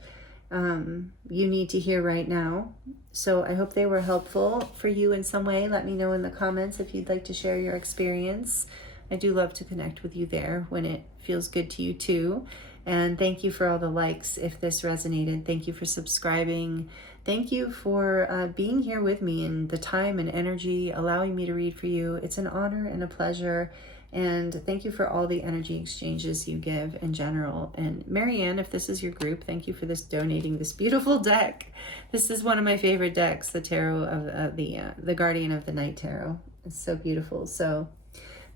you need to hear right now. So I hope they were helpful for you in some way. Let me know in the comments if you'd like to share your experience. I do love to connect with you there when it feels good to you too. And thank you for all the likes if this resonated. Thank you for subscribing. Thank you for being here with me and the time and energy, allowing me to read for you. It's an honor and a pleasure. And thank you for all the energy exchanges you give in general. And Marianne, if this is your group, thank you for donating this beautiful deck. This is one of my favorite decks, the Tarot of the Guardian of the Night Tarot. It's so beautiful. So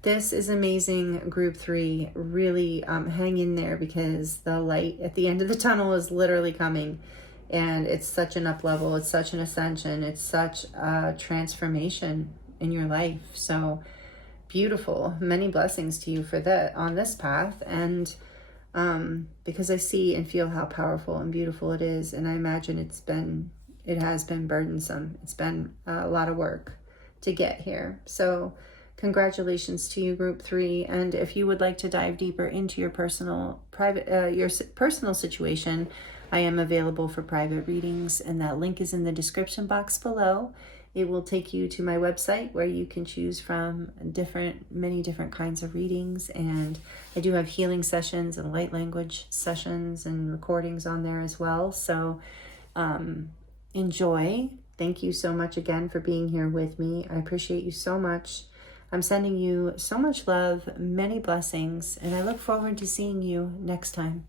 this is amazing, group 3. Really hang in there, because the light at the end of the tunnel is literally coming. And it's such an up level. It's such an ascension. It's such a transformation in your life. So beautiful. Many blessings to you for that on this path. And because I see and feel how powerful and beautiful it is. And I imagine it has been burdensome. It's been a lot of work to get here. So congratulations to you, group 3. And if you would like to dive deeper into your personal situation, I am available for private readings, and that link is in the description box below. It will take you to my website where you can choose from many different kinds of readings. And I do have healing sessions and light language sessions and recordings on there as well. So enjoy. Thank you so much again for being here with me. I appreciate you so much. I'm sending you so much love, many blessings, and I look forward to seeing you next time.